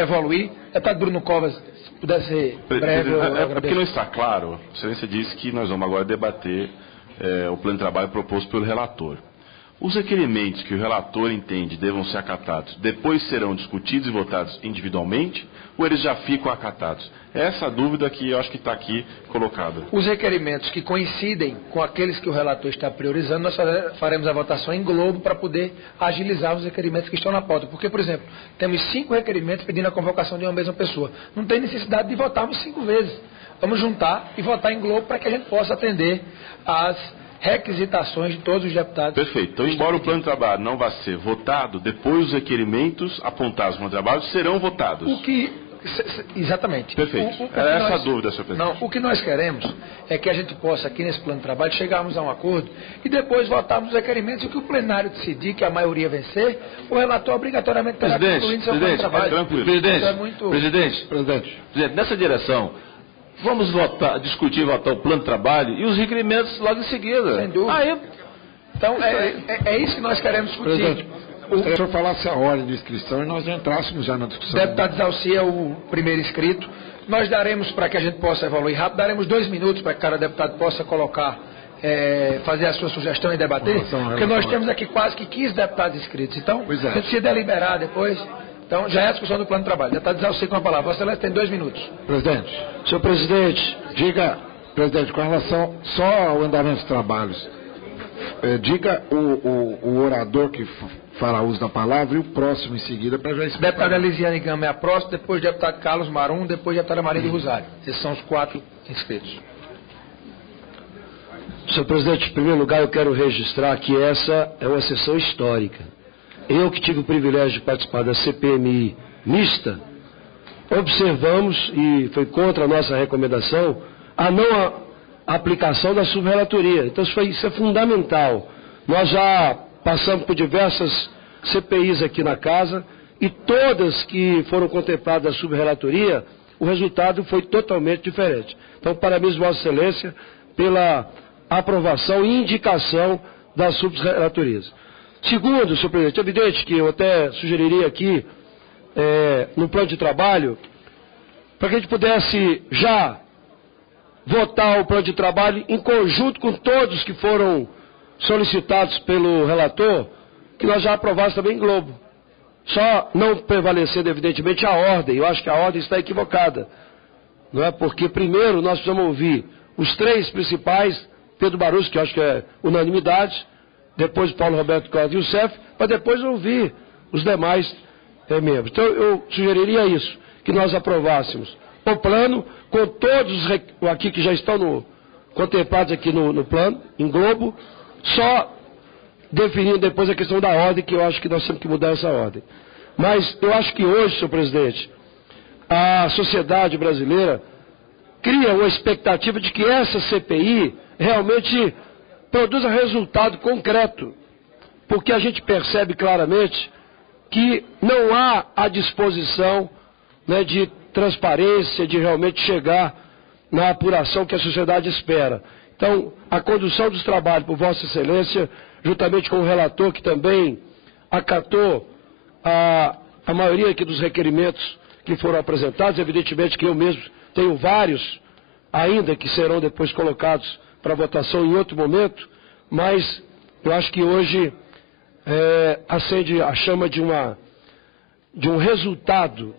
evoluir. Deputado Bruno Covas, se puder ser breve, é porque não está claro. A Excelência disse que nós vamos agora debater o plano de trabalho proposto pelo relator. Os requerimentos que o relator entende devam ser acatados, depois serão discutidos e votados individualmente, ou eles já ficam acatados? É essa a dúvida que eu acho que está aqui colocada. Os requerimentos que coincidem com aqueles que o relator está priorizando, nós faremos a votação em globo para poder agilizar os requerimentos que estão na pauta. Porque, por exemplo, temos 5 requerimentos pedindo a convocação de uma mesma pessoa. Não tem necessidade de votarmos 5 vezes. Vamos juntar e votar em globo para que a gente possa atender às requisitações de todos os deputados. Perfeito. Então, embora o plano de trabalho não vá ser votado, depois os requerimentos apontados no plano de trabalho serão votados. Exatamente. Perfeito. Era essa a dúvida, senhor presidente. Não, o que nós queremos é que a gente possa, aqui nesse plano de trabalho, chegarmos a um acordo e depois votarmos os requerimentos e o que o plenário decidir, que a maioria vencer, o relator obrigatoriamente terá que concluir seu plano de trabalho. Tranquilo. Presidente, nessa direção, vamos discutir e votar o plano de trabalho e os requerimentos logo em seguida. Sem dúvida. Então, é isso que nós queremos discutir. Presidente, o senhor falasse a ordem de inscrição e nós entrássemos já na discussão. Deputado Zalci é o primeiro inscrito. Nós daremos, para que a gente possa evoluir rápido, daremos 2 minutos para que cada deputado possa colocar, fazer a sua sugestão e debater, porque nós temos aqui quase que 15 deputados inscritos. Então, a gente precisa deliberar depois. Então, já é a discussão do plano de trabalho. Deputado Zalci com a palavra. Vossa Excelência tem 2 minutos. Presidente. Senhor presidente, diga Presidente, com relação só ao andamento dos trabalhos, diga o orador que fará uso da palavra e o próximo em seguida para já explicar. Deputada Elisiane Gama é a próxima, depois o deputado Carlos Marum, depois a deputada Maria do Rosário. Esses são os 4 inscritos. Senhor presidente, em primeiro lugar eu quero registrar que essa é uma sessão histórica. Eu que tive o privilégio de participar da CPMI mista, observamos, e foi contra a nossa recomendação, a não aplicação da subrelatoria. Então isso é fundamental. Nós já passamos por diversas CPIs aqui na casa e todas que foram contempladas da subrelatoria, o resultado foi totalmente diferente. Então, parabéns, Vossa Excelência, pela aprovação e indicação das subrelatorias. Segundo, senhor presidente, é evidente que eu até sugeriria aqui, no plano de trabalho, para que a gente pudesse já votar o plano de trabalho em conjunto com todos que foram solicitados pelo relator, que nós já aprovássemos também em globo. Só não prevalecendo, evidentemente, a ordem. Eu acho que a ordem está equivocada. Não é? Porque, primeiro, nós precisamos ouvir os 3 principais, Pedro Barroso, que eu acho que é unanimidade, depois o Paulo Roberto Costa e o CEF, para depois ouvir os demais membros. Então, eu sugeriria isso, que nós aprovássemos o plano, com todos aqui que já estão contemplados aqui no plano, em globo, só definindo depois a questão da ordem, que eu acho que nós temos que mudar essa ordem. Mas eu acho que hoje, senhor presidente, a sociedade brasileira cria uma expectativa de que essa CPI realmente produza resultado concreto, porque a gente percebe claramente que não há a disposição, né, de transparência, de realmente chegar na apuração que a sociedade espera. Então, a condução dos trabalhos por Vossa Excelência, juntamente com o relator, que também acatou a maioria aqui dos requerimentos que foram apresentados, evidentemente que eu mesmo tenho vários ainda que serão depois colocados para votação em outro momento, mas eu acho que hoje acende a chama de um resultado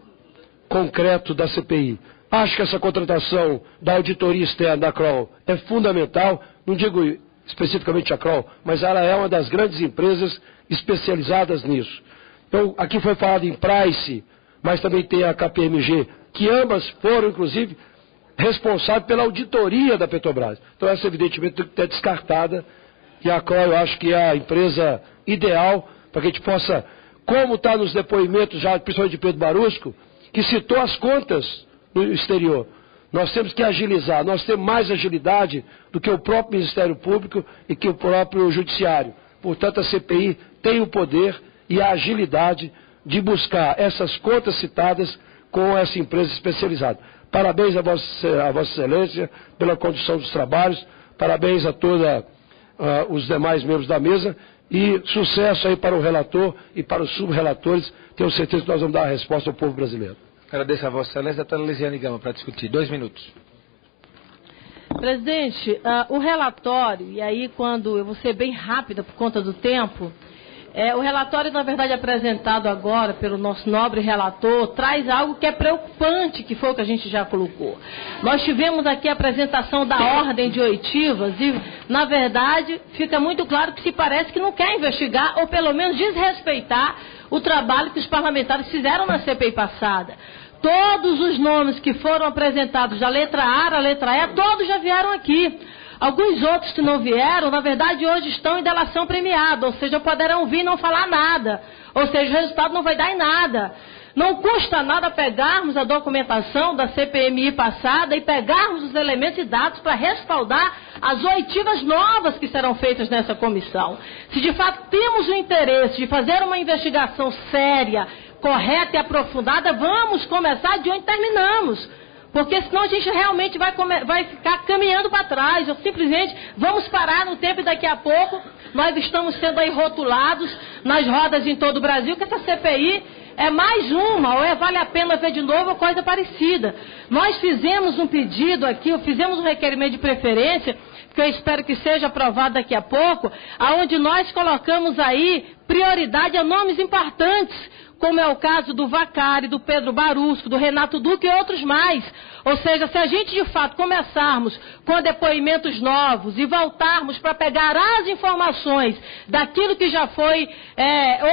concreto da CPI. Acho que essa contratação da auditoria externa da Kroll é fundamental, não digo especificamente a Kroll, mas ela é uma das grandes empresas especializadas nisso. Então, aqui foi falado em Price, mas também tem a KPMG, que ambas foram, inclusive, responsáveis pela auditoria da Petrobras. Então, essa, evidentemente, tem que ser descartada, e a Kroll, eu acho que é a empresa ideal para que a gente possa, como está nos depoimentos já, principalmente de Pedro Barusco, que citou as contas no exterior. Nós temos que agilizar, nós temos mais agilidade do que o próprio Ministério Público e que o próprio Judiciário. Portanto, a CPI tem o poder e a agilidade de buscar essas contas citadas com essa empresa especializada. Parabéns a Vossa Excelência pela condução dos trabalhos, parabéns a todos os demais membros da mesa e sucesso aí para o relator e para os subrelatores. Tenho certeza que nós vamos dar a resposta ao povo brasileiro. Agradeço a Vossa Excelência, a deputada Elisiane Gama, para discutir. 2 minutos. Presidente, o relatório, e aí quando eu vou ser bem rápida por conta do tempo, o relatório, na verdade, apresentado agora pelo nosso nobre relator, traz algo que é preocupante, que foi o que a gente já colocou. Nós tivemos aqui a apresentação da ordem de oitivas e, na verdade, fica muito claro que se parece que não quer investigar ou, pelo menos, desrespeitar o trabalho que os parlamentares fizeram na CPI passada. Todos os nomes que foram apresentados da letra A à letra E, todos já vieram aqui. Alguns outros que não vieram, na verdade, hoje estão em delação premiada, ou seja, poderão vir e não falar nada. Ou seja, o resultado não vai dar em nada. Não custa nada pegarmos a documentação da CPMI passada e pegarmos os elementos e dados para respaldar as oitivas novas que serão feitas nessa comissão. Se de fato temos o interesse de fazer uma investigação séria, correta e aprofundada, vamos começar de onde terminamos. Porque senão a gente realmente vai ficar caminhando para trás, ou simplesmente vamos parar no tempo e daqui a pouco nós estamos sendo aí rotulados nas rodas em todo o Brasil que essa CPI é mais uma, ou vale a pena ver de novo, ou coisa parecida. Nós fizemos um pedido aqui, fizemos um requerimento de preferência, que eu espero que seja aprovado daqui a pouco, aonde nós colocamos aí prioridade a nomes importantes, como é o caso do Vacari, do Pedro Barusco, do Renato Duque e outros mais. Ou seja, se a gente de fato começarmos com depoimentos novos e voltarmos para pegar as informações daquilo que já foi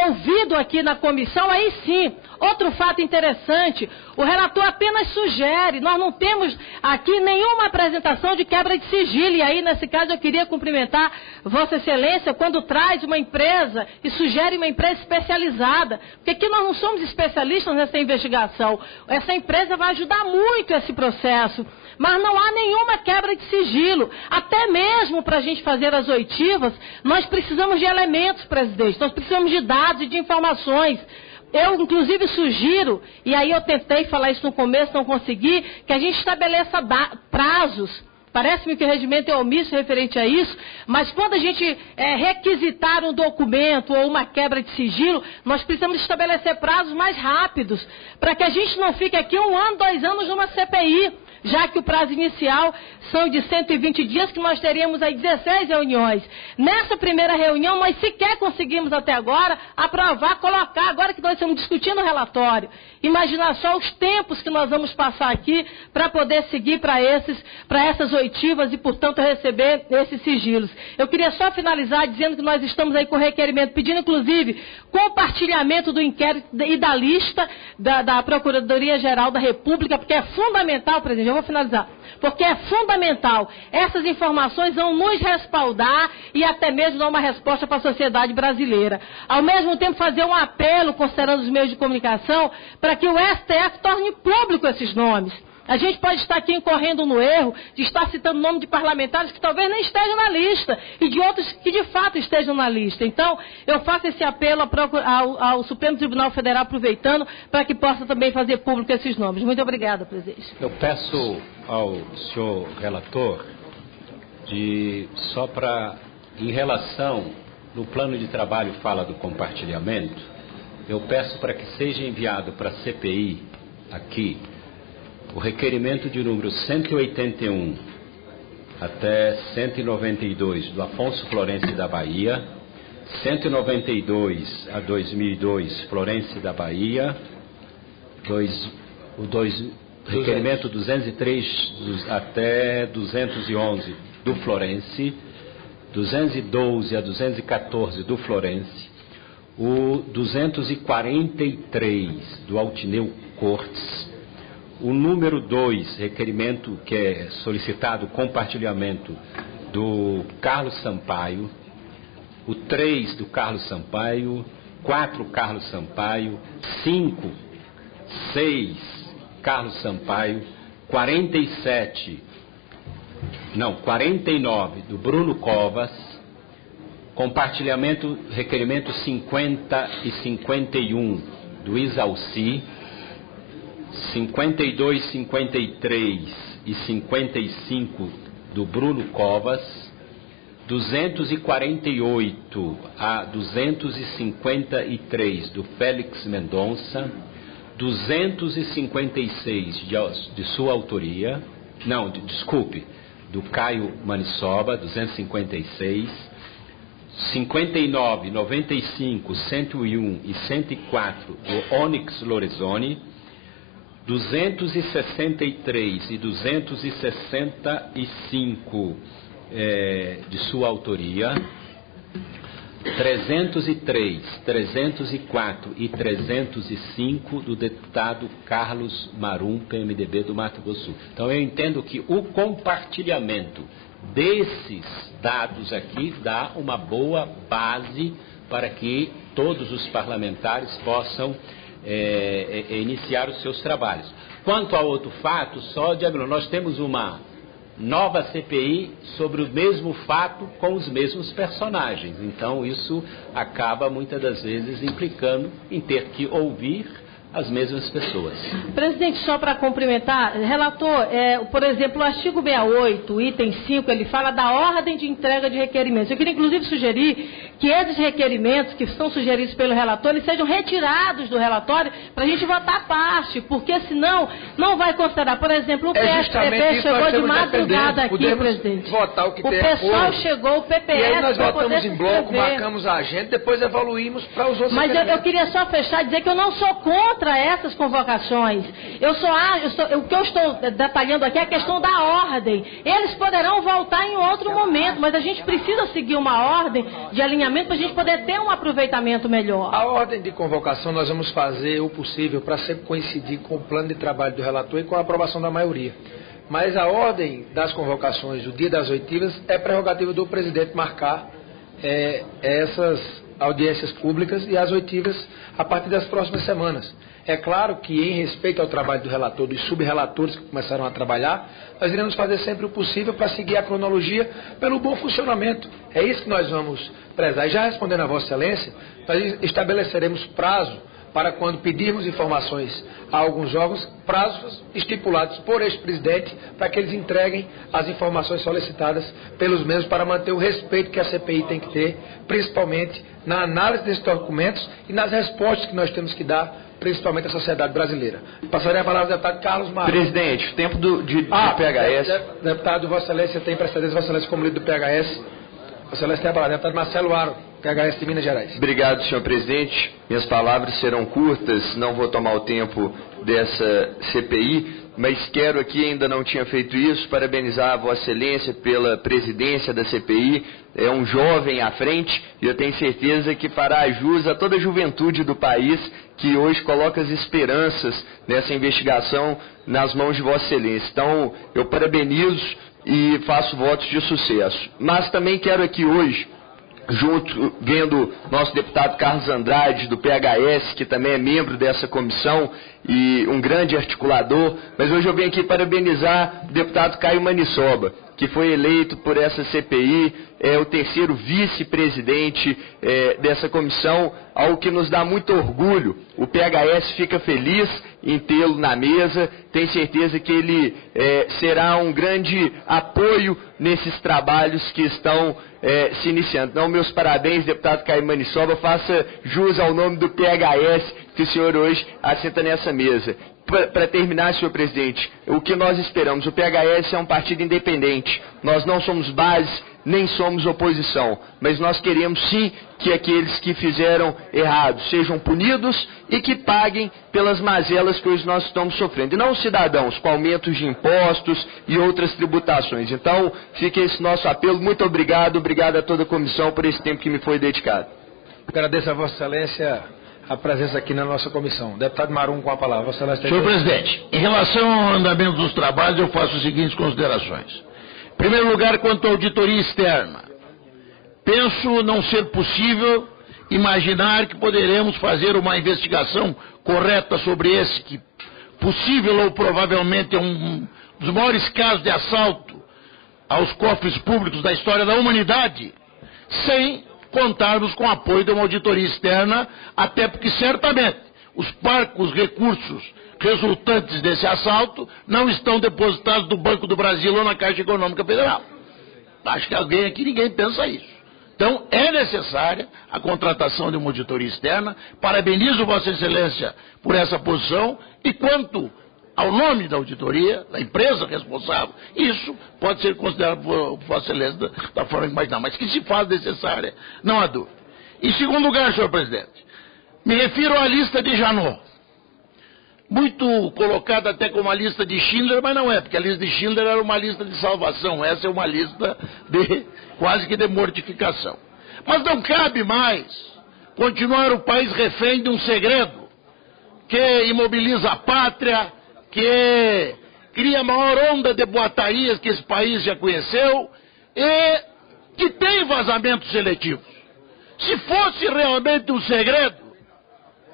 ouvido aqui na comissão, aí sim. Outro fato interessante, o relator apenas sugere, nós não temos aqui nenhuma apresentação de quebra de sigilo, e aí nesse caso eu queria cumprimentar Vossa Excelência quando traz uma empresa e sugere uma empresa especializada, porque aqui nós não somos especialistas nessa investigação, essa empresa vai ajudar muito esse processo, mas não há nenhuma quebra de sigilo, até mesmo para a gente fazer as oitivas, nós precisamos de elementos, presidente, nós precisamos de dados e de informações. Eu, inclusive, sugiro, e aí eu tentei falar isso no começo, não consegui, que a gente estabeleça prazos. Parece-me que o regimento é omisso referente a isso, mas quando a gente requisitar um documento ou uma quebra de sigilo, nós precisamos estabelecer prazos mais rápidos, para que a gente não fique aqui 1 ano, 2 anos numa CPI, já que o prazo inicial são de 120 dias, que nós teríamos aí 16 reuniões. Nessa primeira reunião, nós sequer conseguimos até agora aprovar, colocar, agora que nós estamos discutindo o relatório. Imaginar só os tempos que nós vamos passar aqui para poder seguir para essas oitivas e, portanto, receber esses sigilos. Eu queria só finalizar dizendo que nós estamos aí com requerimento, pedindo, inclusive, compartilhamento do inquérito e da lista da Procuradoria-Geral da República, porque é fundamental, presidente, eu vou finalizar, porque é fundamental, essas informações vão nos respaldar e até mesmo dar uma resposta para a sociedade brasileira. Ao mesmo tempo, fazer um apelo, considerando os meios de comunicação, para que o STF torne público esses nomes. A gente pode estar aqui incorrendo no erro de estar citando o nome de parlamentares que talvez nem estejam na lista e de outros que de fato estejam na lista. Então, eu faço esse apelo ao Supremo Tribunal Federal, aproveitando, para que possa também fazer público esses nomes. Muito obrigada, presidente. Eu peço ao senhor relator, só para, em relação, no plano de trabalho fala do compartilhamento, eu peço para que seja enviado para a CPI, aqui, o requerimento de número 181 até 192 do Afonso Florencio da Bahia, 192 a 2002 Florencio da Bahia, requerimento 203 até 211 do Florencio, 212 a 214 do Florencio, o 243 do Altineu Cortes, o número 2, requerimento que é solicitado compartilhamento do Carlos Sampaio, o 3 do Carlos Sampaio, 4 Carlos Sampaio, 5, 6 Carlos Sampaio, 49 do Bruno Covas, compartilhamento, requerimento 50 e 51 do Isalci, 52, 53 e 55 do Bruno Covas, 248 a 253 do Félix Mendonça, 256 de sua autoria, do Caio Manissoba, 256, 59, 95, 101 e 104 do Onyx Lorenzoni, 263 e 265 de sua autoria, 303, 304 e 305 do deputado Carlos Marum, PMDB do Mato Grosso do Sul. Então eu entendo que o compartilhamento desses dados aqui dá uma boa base para que todos os parlamentares possam iniciar os seus trabalhos. Quanto ao outro fato, nós temos uma nova CPI sobre o mesmo fato com os mesmos personagens. Então isso acaba muitas das vezes implicando em ter que ouvir as mesmas pessoas. Presidente, só para cumprimentar, relator, por exemplo, o artigo 68, item 5, ele fala da ordem de entrega de requerimentos. Eu queria inclusive sugerir que esses requerimentos que são sugeridos pelo relator, eles sejam retirados do relatório para a gente votar à parte, porque senão não vai considerar. Por exemplo, o PSDB chegou de madrugada aqui, presidente. Votar o que tem pessoal acordo. chegou, o PPS... E aí nós votamos em bloco, marcamos a agenda, depois evoluímos para os outros. Mas eu queria só fechar e dizer que eu não sou contra essas convocações. O que eu estou detalhando aqui é a questão da ordem. Eles poderão voltar em outro momento, mas a gente precisa seguir uma ordem de alinhamento para a gente poder ter um aproveitamento melhor. A ordem de convocação nós vamos fazer o possível para sempre coincidir com o plano de trabalho do relator e com a aprovação da maioria. Mas a ordem das convocações, o dia das oitivas, é prerrogativa do presidente marcar essas audiências públicas e as oitivas a partir das próximas semanas. É claro que, em respeito ao trabalho do relator, dos sub-relatores que começaram a trabalhar, nós iremos fazer sempre o possível para seguir a cronologia pelo bom funcionamento. É isso que nós vamos prezar. E já respondendo a Vossa Excelência, nós estabeleceremos prazo para quando pedirmos informações a alguns órgãos, prazos estipulados por ex-presidente para que eles entreguem as informações solicitadas pelos mesmos para manter o respeito que a CPI tem que ter, principalmente na análise desses documentos e nas respostas que nós temos que dar, principalmente à sociedade brasileira. Passarei a palavra ao deputado Carlos Marum. Presidente, o tempo do PHS... Deputado, Vossa Excelência tem precedência, Vossa Excelência como líder do PHS. Vossa Excelência tem a palavra. Deputado Marcelo Aro, PHS de Minas Gerais. Obrigado, senhor presidente. Minhas palavras serão curtas, não vou tomar o tempo dessa CPI, mas quero aqui, ainda não tinha feito isso, parabenizar a Vossa Excelência pela presidência da CPI. É um jovem à frente e eu tenho certeza que fará jus a toda a juventude do país que hoje coloca as esperanças nessa investigação nas mãos de Vossa Excelência. Então, eu parabenizo e faço votos de sucesso. Mas também quero aqui hoje, vendo nosso deputado Carlos Andrade, do PHS, que também é membro dessa comissão e um grande articulador, mas hoje eu venho aqui parabenizar o deputado Caio Maniçoba, que foi eleito por essa CPI, é o terceiro vice-presidente dessa comissão, algo que nos dá muito orgulho. O PHS fica feliz em tê-lo na mesa, tem certeza que ele será um grande apoio nesses trabalhos que estão se iniciando. Então, meus parabéns, deputado Caio Maniçoba, faça jus ao nome do PHS que o senhor hoje assenta nessa mesa. Para terminar, senhor presidente, o que nós esperamos? O PHS é um partido independente. Nós não somos base, nem somos oposição. Mas nós queremos sim que aqueles que fizeram errado sejam punidos e que paguem pelas mazelas que hoje nós estamos sofrendo. E não os cidadãos com aumentos de impostos e outras tributações. Então, fica esse nosso apelo. Muito obrigado. Obrigado a toda a comissão por esse tempo que me foi dedicado. Agradeço a Vossa Excelência a presença aqui na nossa comissão. Deputado Marum, com a palavra. Vossa Excelência. Senhor presidente, em relação ao andamento dos trabalhos, eu faço as seguintes considerações. Em primeiro lugar, quanto à auditoria externa. Penso não ser possível imaginar que poderemos fazer uma investigação correta sobre esse, que possível ou provavelmente é um dos maiores casos de assalto aos cofres públicos da história da humanidade, sem contarmos com o apoio de uma auditoria externa, até porque certamente os parcos recursos resultantes desse assalto não estão depositados no Banco do Brasil ou na Caixa Econômica Federal. Acho que alguém aqui, ninguém pensa isso. Então, é necessária a contratação de uma auditoria externa. Parabenizo Vossa Excelência por essa posição. E quanto ao nome da auditoria, da empresa responsável, isso pode ser considerado por Vossa Excelência da forma que imaginar. Mas que se faz necessária, não há dúvida. Em segundo lugar, senhor presidente, me refiro à lista de Janot. Muito colocada até como a lista de Schindler, mas não é, porque a lista de Schindler era uma lista de salvação, essa é uma lista de quase que de mortificação. Mas não cabe mais continuar o país refém de um segredo que imobiliza a pátria, que cria a maior onda de boatarias que esse país já conheceu e que tem vazamentos seletivos. Se fosse realmente um segredo,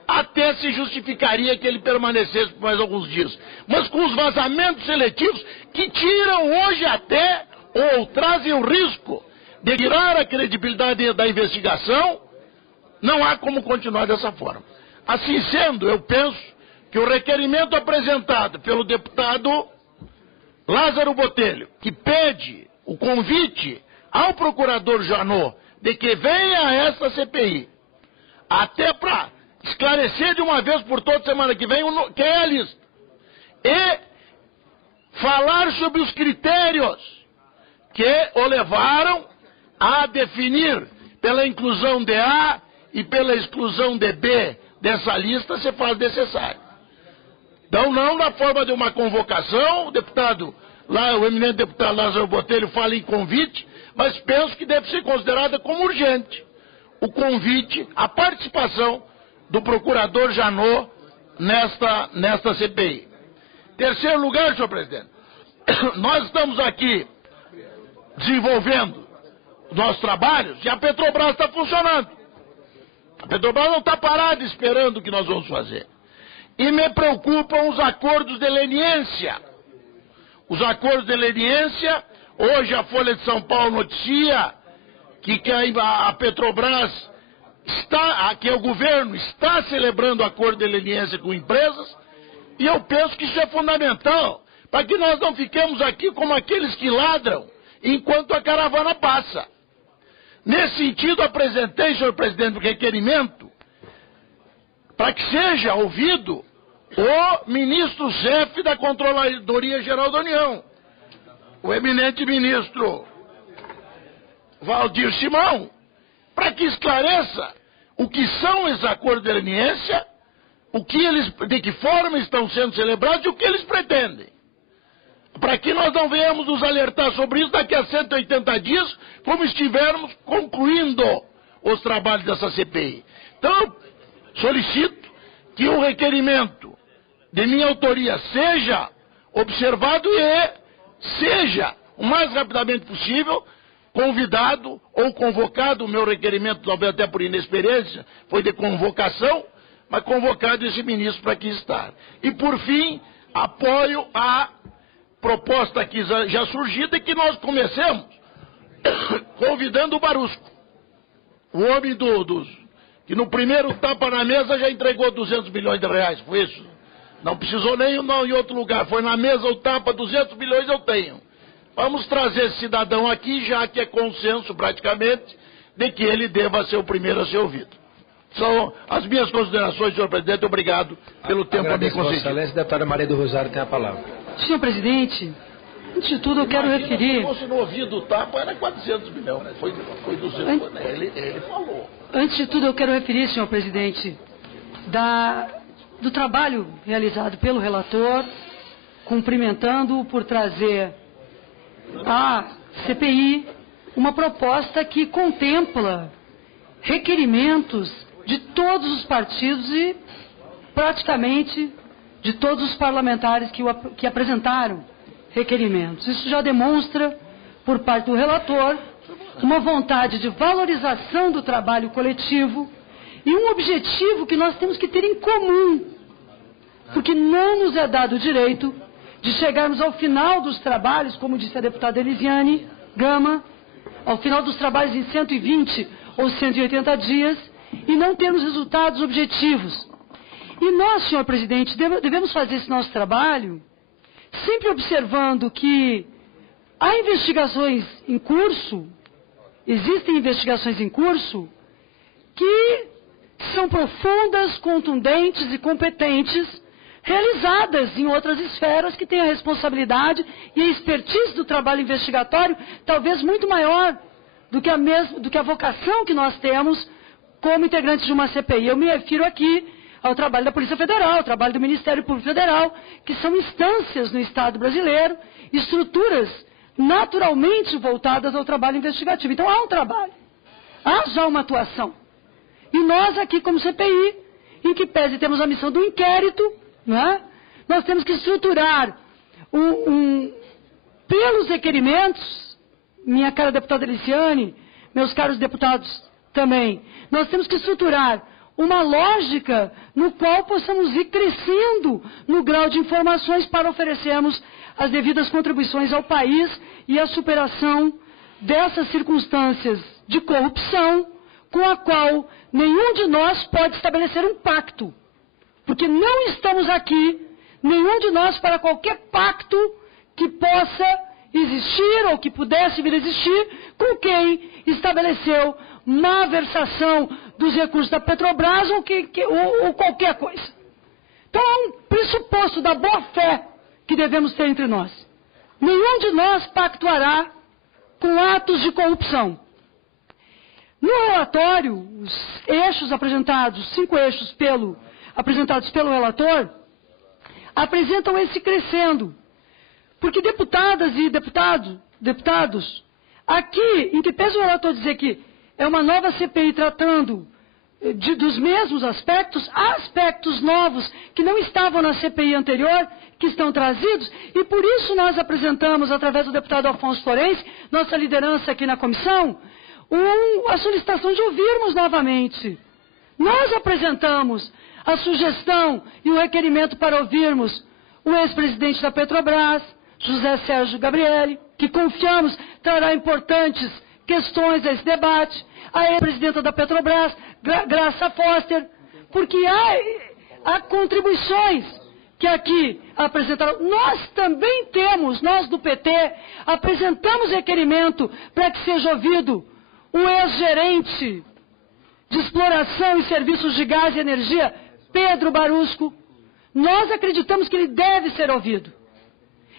até se justificaria que ele permanecesse por mais alguns dias. Mas com os vazamentos seletivos que tiram hoje até, ou trazem o risco de tirar a credibilidade da investigação, não há como continuar dessa forma. Assim sendo, eu penso que o requerimento apresentado pelo deputado Lázaro Botelho, que pede o convite ao procurador Janot de que venha essa CPI, até para esclarecer de uma vez por todas, semana que vem, quem é a lista, e falar sobre os critérios que o levaram a definir pela inclusão de A e pela exclusão de B dessa lista, se faz necessário. Então, não na forma de uma convocação, o deputado, lá, o eminente deputado Lázaro Botelho fala em convite, mas penso que deve ser considerada como urgente o convite, a participação do procurador Janot nesta CPI. Terceiro lugar, senhor presidente, nós estamos aqui desenvolvendo nossos trabalhos e a Petrobras está funcionando. A Petrobras não está parada esperando o que nós vamos fazer. E me preocupam os acordos de leniência. Os acordos de leniência, hoje a Folha de São Paulo noticia que a Petrobras que o governo está celebrando acordo de leniência com empresas, e eu penso que isso é fundamental, para que nós não fiquemos aqui como aqueles que ladram enquanto a caravana passa. Nesse sentido, apresentei, senhor presidente, o requerimento para que seja ouvido o ministro-chefe da Controladoria Geral da União, o eminente ministro Valdir Simão, para que esclareça o que são esses acordos de leniência, de que forma estão sendo celebrados e o que eles pretendem. Para que nós não venhamos nos alertar sobre isso daqui a 180 dias, como estivermos concluindo os trabalhos dessa CPI. Então, solicito que o requerimento de minha autoria seja observado e seja, o mais rapidamente possível, convidado ou convocado. O meu requerimento, talvez até por inexperiência, foi de convocação, mas convocado esse ministro para aqui estar. E, por fim, apoio a proposta aqui já surgida, e que nós comecemos convidando o Barusco, o homem que no primeiro tapa na mesa já entregou 200 milhões de reais, foi isso? Não precisou nem em outro lugar, foi na mesa o tapa, 200 milhões eu tenho. Vamos trazer esse cidadão aqui, já que é consenso praticamente, de que ele deva ser o primeiro a ser ouvido. São as minhas considerações, senhor presidente. Obrigado pelo tempo a mim concedido. Excelência, deputada Maria do Rosário tem a palavra. Senhor presidente, antes de tudo eu quero referir... Se fosse no ouvido do tapa, era 400 milhões, foi 200, ele falou. Antes de tudo eu quero referir, senhor presidente, do trabalho realizado pelo relator, cumprimentando-o por trazer à CPI uma proposta que contempla requerimentos de todos os partidos e praticamente de todos os parlamentares que apresentaram requerimentos. Isso já demonstra, por parte do relator, uma vontade de valorização do trabalho coletivo e um objetivo que nós temos que ter em comum, porque não nos é dado o direito de chegarmos ao final dos trabalhos, como disse a deputada Elisiane Gama, ao final dos trabalhos em 120 ou 180 dias, e não termos resultados objetivos. E nós, senhor presidente, devemos fazer esse nosso trabalho sempre observando que há investigações em curso, existem investigações em curso, que são profundas, contundentes e competentes, realizadas em outras esferas que têm a responsabilidade e a expertise do trabalho investigatório, talvez muito maior do que a vocação que nós temos como integrantes de uma CPI. Eu me refiro aqui ao trabalho da Polícia Federal, ao trabalho do Ministério Público Federal, que são instâncias no Estado brasileiro, estruturas naturalmente voltadas ao trabalho investigativo. Então há um trabalho, há já uma atuação. E nós aqui como CPI, em que pese temos a missão do inquérito, não é? Nós temos que estruturar pelos requerimentos, minha cara deputada Elisiane, meus caros deputados também, nós temos que estruturar uma lógica no qual possamos ir crescendo no grau de informações para oferecermos as devidas contribuições ao país e a superação dessas circunstâncias de corrupção com a qual nenhum de nós pode estabelecer um pacto. Porque não estamos aqui, nenhum de nós, para qualquer pacto que possa existir ou que pudesse vir a existir com quem estabeleceu malversação dos recursos da Petrobras ou qualquer coisa. Então, é um pressuposto da boa-fé que devemos ter entre nós. Nenhum de nós pactuará com atos de corrupção. No relatório, os eixos apresentados, os 5 eixos apresentados pelo relator, apresentam esse crescendo. Porque deputadas e deputados, aqui, em que pese o relator dizer que é uma nova CPI tratando dos mesmos aspectos, há aspectos novos que não estavam na CPI anterior, que estão trazidos, e por isso nós apresentamos, através do deputado Afonso Florencio, nossa liderança aqui na comissão, a solicitação de ouvirmos novamente. Nós apresentamos a sugestão e o requerimento para ouvirmos o ex-presidente da Petrobras, José Sérgio Gabrielli, que confiamos trará importantes questões a esse debate, a ex-presidenta da Petrobras, Graça Foster, porque há contribuições que aqui apresentaram. Nós também temos, nós do PT, apresentamos requerimento para que seja ouvido o ex-gerente de exploração e serviços de gás e energia, Pedro Barusco. Nós acreditamos que ele deve ser ouvido.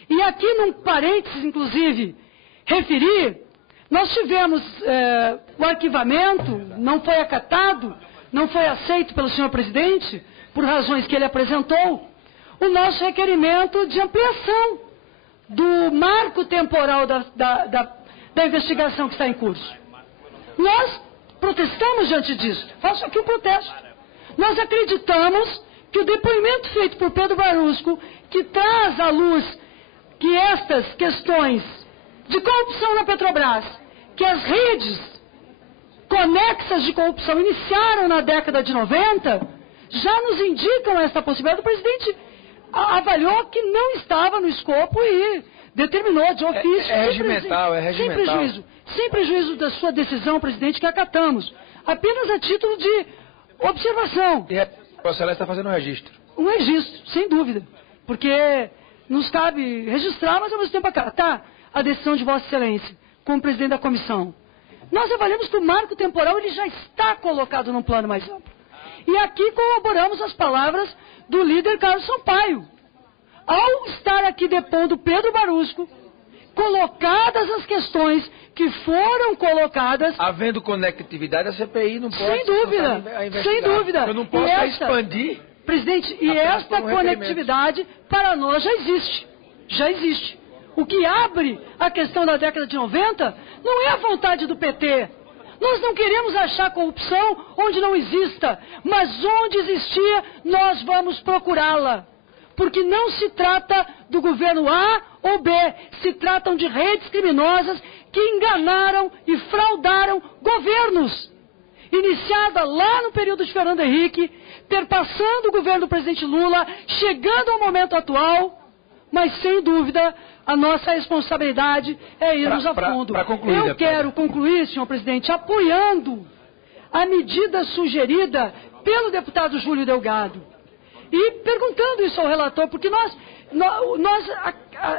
E aqui, num parênteses, inclusive, referir, nós tivemos o arquivamento, não foi acatado, não foi aceito pelo senhor presidente, por razões que ele apresentou, o nosso requerimento de ampliação do marco temporal da investigação que está em curso. Nós protestamos diante disso. Faço aqui um protesto. Nós acreditamos que o depoimento feito por Pedro Barusco, que traz à luz que estas questões de corrupção na Petrobras, que as redes conexas de corrupção iniciaram na década de 90, já nos indicam esta possibilidade. O presidente avaliou que não estava no escopo e determinou de ofício. É regimental. Sem prejuízo da sua decisão, presidente, que acatamos. Apenas a título de observação. E a Vossa Excelência está fazendo um registro. Um registro, sem dúvida. Porque nos cabe registrar, mas ao mesmo tempo acatar a decisão de Vossa Excelência, como presidente da comissão. Nós avaliamos que o marco temporal ele já está colocado num plano mais amplo. E aqui corroboramos as palavras do líder Carlos Sampaio. Ao estar aqui depondo Pedro Barusco, colocadas as questões que foram colocadas... Havendo conectividade, a CPI não pode... Sem dúvida, sem dúvida. Eu não posso expandir... Presidente, e esta conectividade para nós já existe. Já existe. O que abre a questão da década de 90 não é a vontade do PT. Nós não queremos achar corrupção onde não exista, mas onde existia, nós vamos procurá-la. Porque não se trata do governo A ou B, se tratam de redes criminosas que enganaram e fraudaram governos. Iniciada lá no período de Fernando Henrique, perpassando o governo do presidente Lula, chegando ao momento atual, mas sem dúvida a nossa responsabilidade é irmos a fundo. Eu quero concluir, senhor presidente, apoiando a medida sugerida pelo deputado Júlio Delgado. E perguntando isso ao relator, porque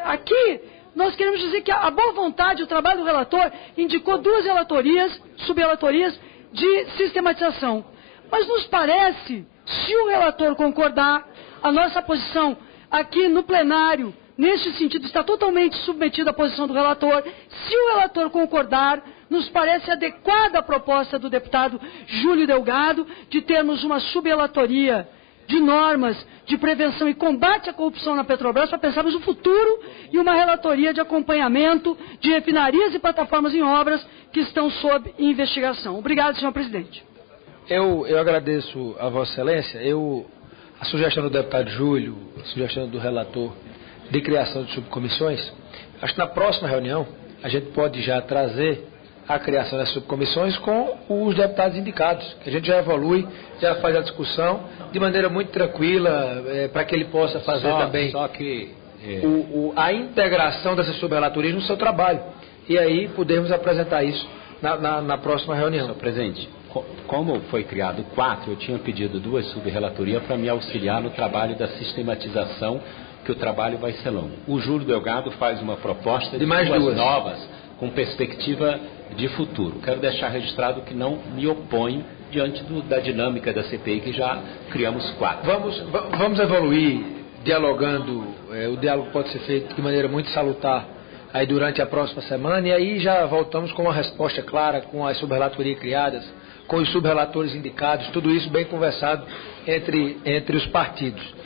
aqui nós queremos dizer que a boa vontade, o trabalho do relator, indicou 2 relatorias, subrelatorias de sistematização. Mas nos parece, se o relator concordar, a nossa posição aqui no plenário, neste sentido, está totalmente submetida à posição do relator. Se o relator concordar, nos parece adequada a proposta do deputado Júlio Delgado de termos uma subrelatoria de normas de prevenção e combate à corrupção na Petrobras para pensarmos no futuro e uma relatoria de acompanhamento de refinarias e plataformas em obras que estão sob investigação. Obrigado, senhor presidente. Eu agradeço a Vossa Excelência. A sugestão do deputado Júlio, a sugestão do relator de criação de subcomissões, acho que na próxima reunião a gente pode já trazer a criação das subcomissões com os deputados indicados, que a gente já evolui, já faz a discussão de maneira muito tranquila, para que ele possa fazer também a integração dessas subrelatorias no seu trabalho. E aí podemos apresentar isso na próxima reunião. Senhor presidente, como foi criado 4, eu tinha pedido 2 subrelatorias para me auxiliar no trabalho da sistematização, que o trabalho vai ser longo. O Júlio Delgado faz uma proposta de mais 2 novas, com perspectiva de futuro. Quero deixar registrado que não me oponho diante da dinâmica da CPI, que já criamos 4. Vamos evoluir dialogando. O diálogo pode ser feito de maneira muito salutar aí durante a próxima semana, e aí já voltamos com uma resposta clara, com as subrelatorias criadas, com os subrelatores indicados, tudo isso bem conversado entre os partidos.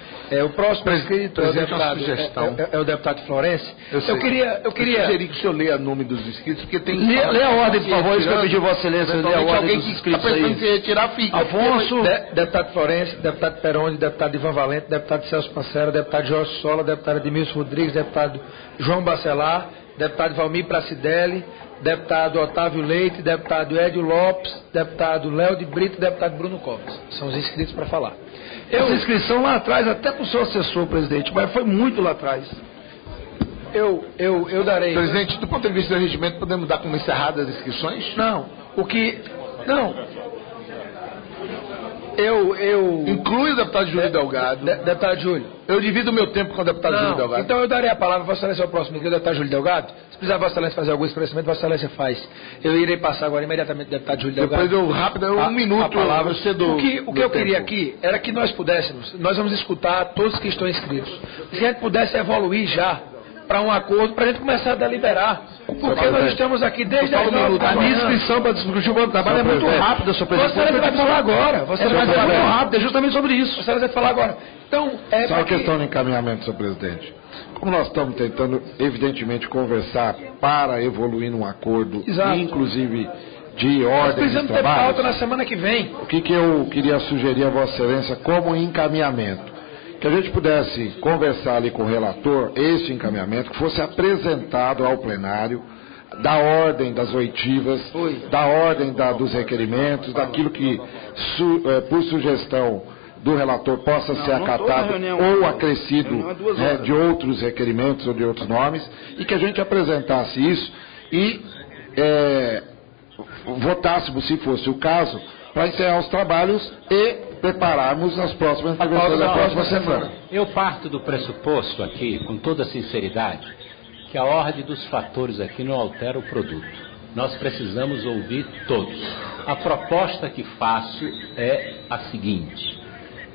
O próximo inscrito é o deputado Florencio. Eu queria sugerir que o senhor leia o nome dos inscritos, porque tem... Lê a ordem, por favor, isso que eu pedi a Vossa Excelência, lê a ordem dos inscritos aí. Tirar fica. Afonso, deputado Florencio, deputado Peroni, deputado Ivan Valente, deputado Celso Pancera, deputado Jorge Sola, deputado Edmilson Rodrigues, deputado João Bacelar, deputado Valmir Pracidelli, deputado Otávio Leite, deputado Edio Lopes, deputado Léo de Brito e deputado Bruno Covas. São os inscritos para falar. Essa inscrição lá atrás, até para o seu assessor, presidente, mas foi muito lá atrás. Eu darei... Presidente, do ponto de vista do regimento, podemos dar como encerradas as inscrições? Não. Inclui o deputado Júlio Delgado. Deputado Júlio. Eu divido o meu tempo com o deputado Júlio Delgado. Então eu darei a palavra, Vossa Excelência, ao próximo, que é o deputado Júlio Delgado. Se precisar Vossa Excelência fazer algum esclarecimento, Vossa Excelência faz. Eu irei passar agora imediatamente ao deputado Júlio Delgado. Depois um minuto. A palavra. O que eu queria aqui era que nós pudéssemos, nós vamos escutar todos que estão inscritos. Se a gente pudesse evoluir já para um acordo, para a gente começar a deliberar. Porque nós estamos aqui desde as 9 da manhã. A minha inscrição para discutir o plano de trabalho é muito rápida, senhor presidente. Você vai falar agora. Você vai falar muito rápido, é justamente sobre isso. Você vai falar agora. Então, só uma questão de encaminhamento, senhor presidente. Como nós estamos tentando, evidentemente, conversar para evoluir num acordo, inclusive de ordem de trabalho. Nós precisamos ter pauta na semana que vem. O que eu queria sugerir a Vossa Excelência como encaminhamento? Que a gente pudesse conversar ali com o relator, esse encaminhamento, que fosse apresentado ao plenário, da ordem das oitivas, da ordem dos requerimentos, daquilo que, por sugestão do relator, possa ser acatado ou acrescido de outros requerimentos ou de outros nomes, e que a gente apresentasse isso e votássemos, se fosse o caso, para encerrar os trabalhos e prepararmos as próximas intervenções da próxima semana. Eu parto do pressuposto aqui, com toda sinceridade, que a ordem dos fatores aqui não altera o produto. Nós precisamos ouvir todos. A proposta que faço é a seguinte: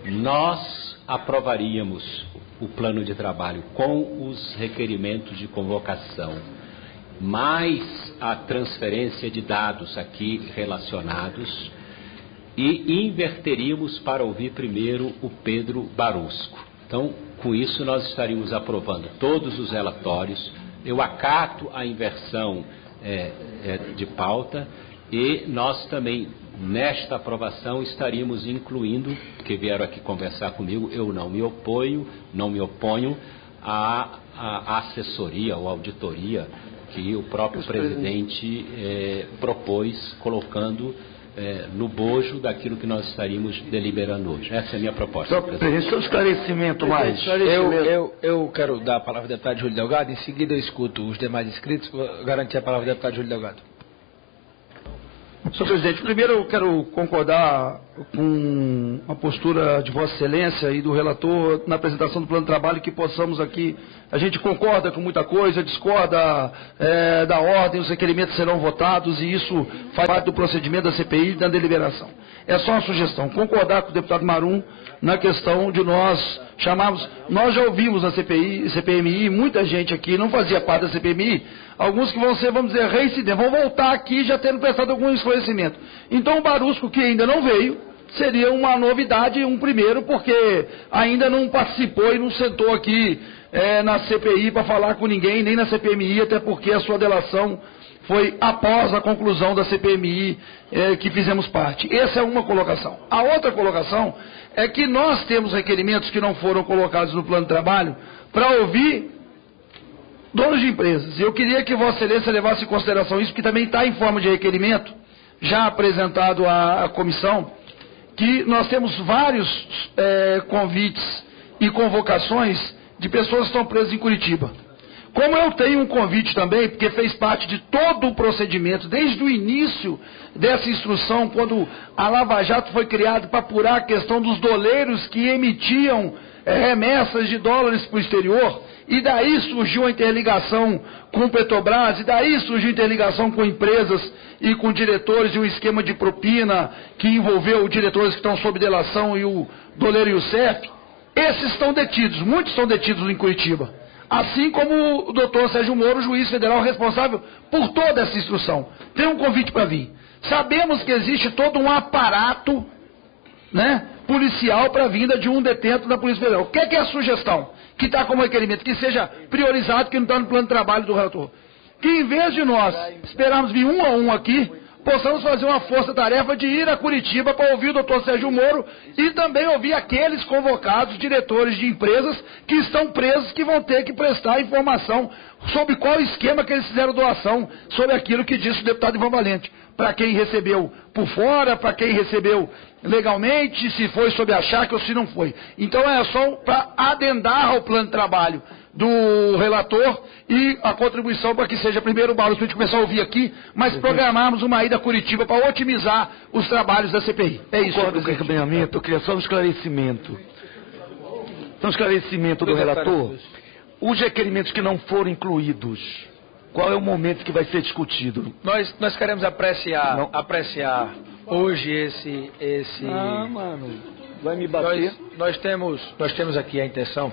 nós aprovaríamos o plano de trabalho com os requerimentos de convocação, mais a transferência de dados aqui relacionados, e inverteríamos para ouvir primeiro o Pedro Barusco. Então, com isso, nós estaríamos aprovando todos os relatórios. Eu acato a inversão de pauta e nós também, nesta aprovação, estaríamos incluindo, que vieram aqui conversar comigo, eu não me oponho à assessoria ou auditoria que o próprio presidente propôs, colocando no bojo daquilo que nós estaríamos deliberando hoje. Essa é a minha proposta. Presidente, um esclarecimento mais. Eu quero dar a palavra ao deputado Júlio Delgado, em seguida eu escuto os demais inscritos. Vou garantir a palavra ao deputado Júlio Delgado. Senhor presidente, primeiro eu quero concordar com a postura de Vossa Excelência e do relator na apresentação do plano de trabalho, que possamos aqui, a gente concorda com muita coisa, discorda da ordem, os requerimentos serão votados e isso faz parte do procedimento da CPI e da deliberação. É só uma sugestão, concordar com o deputado Marum na questão de nós chamarmos, nós já ouvimos na CPMI, muita gente aqui não fazia parte da CPMI, alguns que vão ser, vamos dizer, reincidentes, vão voltar aqui já tendo prestado algum esclarecimento. Então o Barusco, que ainda não veio, seria uma novidade, um primeiro, porque ainda não participou e não sentou aqui na CPI para falar com ninguém, nem na CPMI, até porque a sua delação foi após a conclusão da CPMI que fizemos parte. Essa é uma colocação. A outra colocação é que nós temos requerimentos que não foram colocados no plano de trabalho para ouvir donos de empresas. E eu queria que Vossa Excelência levasse em consideração isso, porque também está em forma de requerimento, já apresentado à comissão, que nós temos vários convites e convocações de pessoas que estão presas em Curitiba. Como eu tenho um convite também, porque fez parte de todo o procedimento, desde o início dessa instrução, quando a Lava Jato foi criada para apurar a questão dos doleiros que emitiam remessas de dólares para o exterior, e daí surgiu a interligação com o Petrobras, e daí surgiu a interligação com empresas e com diretores e um esquema de propina que envolveu diretores que estão sob delação e o Doleiro Youssef. Esses estão detidos, muitos estão detidos em Curitiba. Assim como o doutor Sérgio Moro, juiz federal responsável por toda essa instrução. Tem um convite para vir. Sabemos que existe todo um aparato, né, policial para a vinda de um detento da Polícia Federal. O que é a sugestão? Que está como requerimento, que seja priorizado, que não está no plano de trabalho do relator. Que em vez de nós esperarmos vir um a um aqui, possamos fazer uma força-tarefa de ir a Curitiba para ouvir o doutor Sérgio Moro e também ouvir aqueles convocados, diretores de empresas que estão presos, que vão ter que prestar informação sobre qual esquema que eles fizeram doação, sobre aquilo que disse o deputado Ivan Valente. Para quem recebeu por fora, para quem recebeu legalmente, se foi sob achaque ou se não foi. Então é só para adendar ao plano de trabalho do relator e a contribuição para que seja primeiro o Barros, para a gente começar a ouvir aqui, mas programarmos uma ida a Curitiba para otimizar os trabalhos da CPI. É isso. Concordo com o acompanhamento, eu queria só um esclarecimento. Um esclarecimento do relator. Os requerimentos que não foram incluídos, qual é o momento que vai ser discutido? Nós queremos apreciar hoje esse... Ah, mano, vai me bater. Nós temos aqui a intenção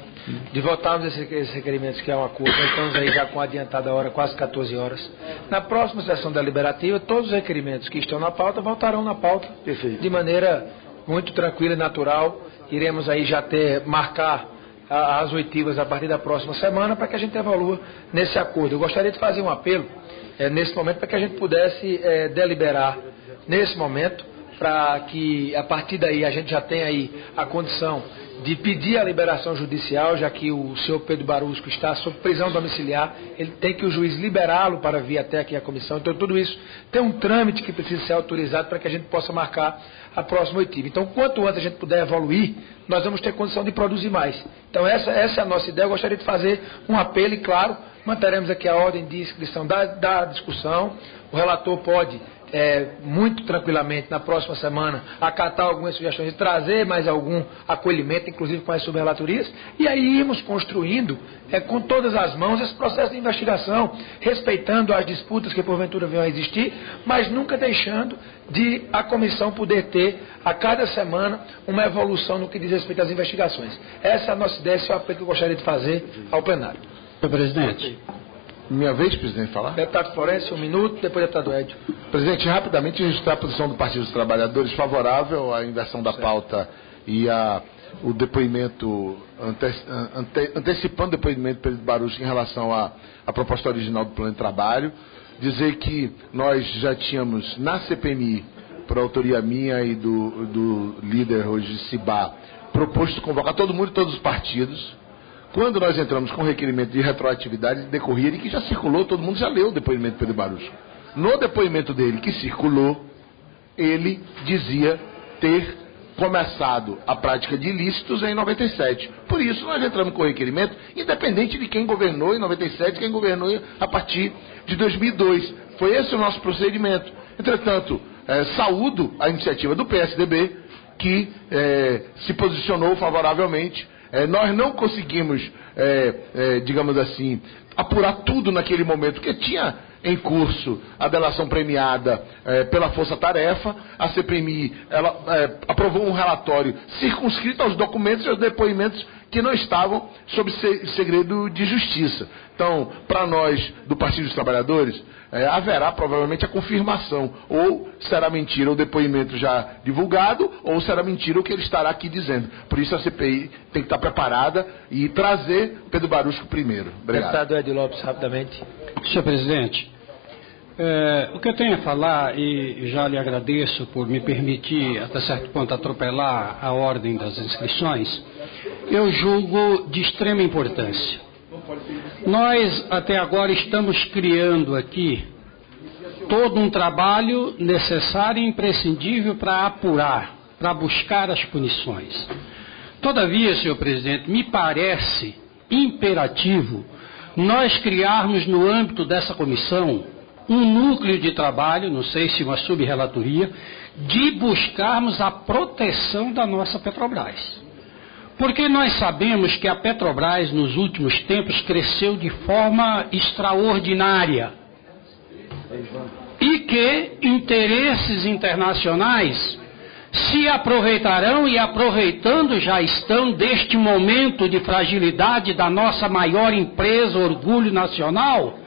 de votarmos esses requerimentos, que é um acordo. Nós estamos aí já com adiantada hora, quase 14 horas. Na próxima sessão deliberativa, todos os requerimentos que estão na pauta voltarão na pauta. Perfeito. De maneira muito tranquila e natural. Iremos aí já marcar as oitivas a partir da próxima semana para que a gente evolua nesse acordo. Eu gostaria de fazer um apelo nesse momento para que a gente pudesse deliberar nesse momento, para que a partir daí a gente já tenha aí a condição de pedir a liberação judicial, já que o senhor Pedro Barusco está sob prisão domiciliar, ele tem que o juiz liberá-lo para vir até aqui a comissão. Então tudo isso tem um trâmite que precisa ser autorizado para que a gente possa marcar a próxima oitiva. Então quanto antes a gente puder evoluir, nós vamos ter condição de produzir mais. Então essa é a nossa ideia. Eu gostaria de fazer um apelo e, claro, manteremos aqui a ordem de inscrição da discussão. O relator pode muito tranquilamente na próxima semana acatar algumas sugestões e trazer mais algum acolhimento, inclusive com as subrelatorias, e aí irmos construindo com todas as mãos esse processo de investigação, respeitando as disputas que porventura venham a existir, mas nunca deixando de a comissão poder ter a cada semana uma evolução no que diz respeito às investigações. Essa é a nossa ideia, esse é o apelo que eu gostaria de fazer ao plenário. Senhor presidente. Minha vez, presidente, falar? Deputado Florencio, 1 minuto, depois deputado Edio. Presidente, rapidamente registrar a posição do Partido dos Trabalhadores favorável à inversão da pauta e o depoimento, antecipando o depoimento do Pedro Barusco em relação à proposta original do plano de trabalho. Dizer que nós já tínhamos na CPMI, por autoria minha e do líder hoje, Cibá, proposto convocar todo mundo e todos os partidos. Quando nós entramos com requerimento de retroatividade, decorria de que já circulou, todo mundo já leu o depoimento do Pedro Barusco. No depoimento dele que circulou, ele dizia ter começado a prática de ilícitos em 97. Por isso nós entramos com requerimento, independente de quem governou em 97, quem governou a partir de 2002. Foi esse o nosso procedimento. Entretanto, saúdo a iniciativa do PSDB, que se posicionou favoravelmente. Nós não conseguimos, digamos assim, apurar tudo naquele momento, porque tinha em curso a delação premiada pela Força Tarefa. A CPMI aprovou um relatório circunscrito aos documentos e aos depoimentos que não estavam sob segredo de justiça. Então, para nós, do Partido dos Trabalhadores, haverá provavelmente a confirmação, ou será mentira o depoimento já divulgado, ou será mentira o que ele estará aqui dizendo. Por isso a CPI tem que estar preparada e trazer Pedro Barusco primeiro. Obrigado. Deputado Edio Lopes, rapidamente. Senhor presidente, o que eu tenho a falar, e já lhe agradeço por me permitir, até certo ponto, atropelar a ordem das inscrições, eu julgo de extrema importância. Nós, até agora, estamos criando aqui todo um trabalho necessário e imprescindível para apurar, para buscar as punições. Todavia, senhor presidente, me parece imperativo nós criarmos no âmbito dessa comissão um núcleo de trabalho, não sei se uma subrelatoria, de buscarmos a proteção da nossa Petrobras. Porque nós sabemos que a Petrobras, nos últimos tempos, cresceu de forma extraordinária e que interesses internacionais se aproveitarão e aproveitando já estão deste momento de fragilidade da nossa maior empresa, orgulho nacional.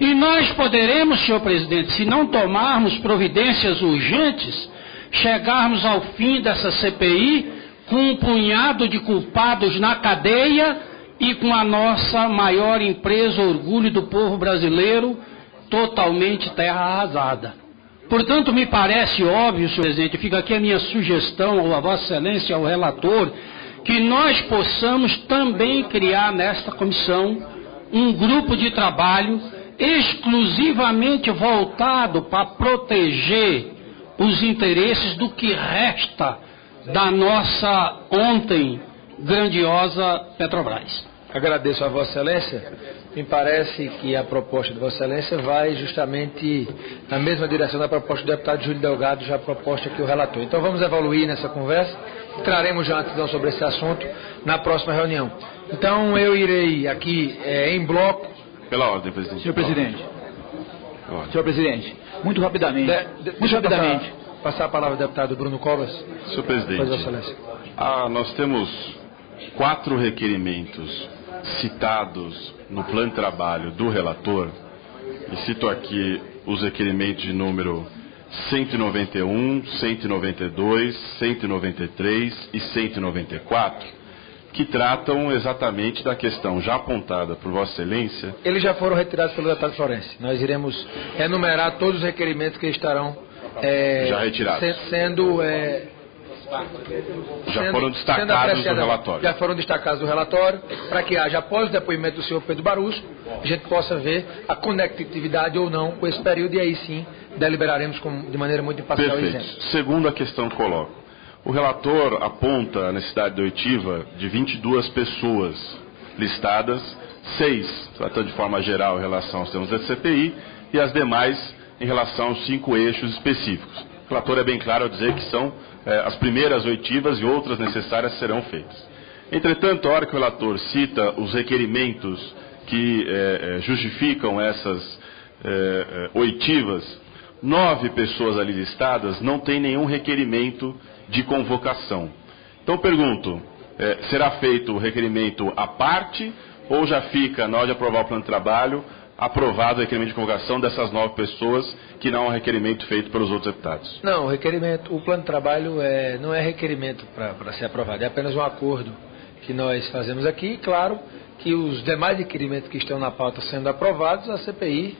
E nós poderemos, senhor presidente, se não tomarmos providências urgentes, chegarmos ao fim dessa CPI com um punhado de culpados na cadeia e com a nossa maior empresa, orgulho do povo brasileiro, totalmente terra arrasada. Portanto, me parece óbvio, senhor presidente, fica aqui a minha sugestão a Vossa Excelência, ao relator, que nós possamos também criar nesta comissão um grupo de trabalho exclusivamente voltado para proteger os interesses do que resta da nossa ontem grandiosa Petrobras. Agradeço a Vossa Excelência. Me parece que a proposta de Vossa Excelência vai justamente na mesma direção da proposta do deputado Júlio Delgado, já proposta aqui o relator. Então vamos evoluir nessa conversa. Traremos já uma decisão sobre esse assunto na próxima reunião. Então eu irei aqui em bloco. Pela ordem, presidente. Senhor presidente. Senhor presidente, muito rapidamente. Muito rapidamente. Passar a palavra ao deputado Bruno Covas. Senhor presidente, nós temos 4 requerimentos citados no plano de trabalho do relator, e cito aqui os requerimentos de número 191, 192, 193 e 194, que tratam exatamente da questão já apontada por Vossa Excelência. Eles já foram retirados pelo deputado Florencio. Nós iremos enumerar todos os requerimentos que estarão já retirados. Já foram destacados do relatório. Já foram destacados do relatório, para que haja, após o depoimento do senhor Pedro Barusco, a gente possa ver a conectividade ou não com esse período, e aí sim deliberaremos de maneira muito imparcial. Perfeito. Segunda questão que coloco. O relator aponta a necessidade de oitiva de 22 pessoas listadas, 6 tratando de forma geral em relação aos termos da CPI e as demais em relação aos 5 eixos específicos. O relator é bem claro ao dizer que são as primeiras oitivas e outras necessárias serão feitas. Entretanto, a hora que o relator cita os requerimentos que justificam essas oitivas, 9 pessoas ali listadas não têm nenhum requerimento de convocação. Então, pergunto, será feito o requerimento à parte ou já fica, na hora de aprovar o plano de trabalho, aprovado o requerimento de convocação dessas 9 pessoas, que não é um requerimento feito pelos outros deputados? Não, o plano de trabalho não é requerimento para ser aprovado, é apenas um acordo que nós fazemos aqui. Claro que os demais requerimentos que estão na pauta sendo aprovados, a CPI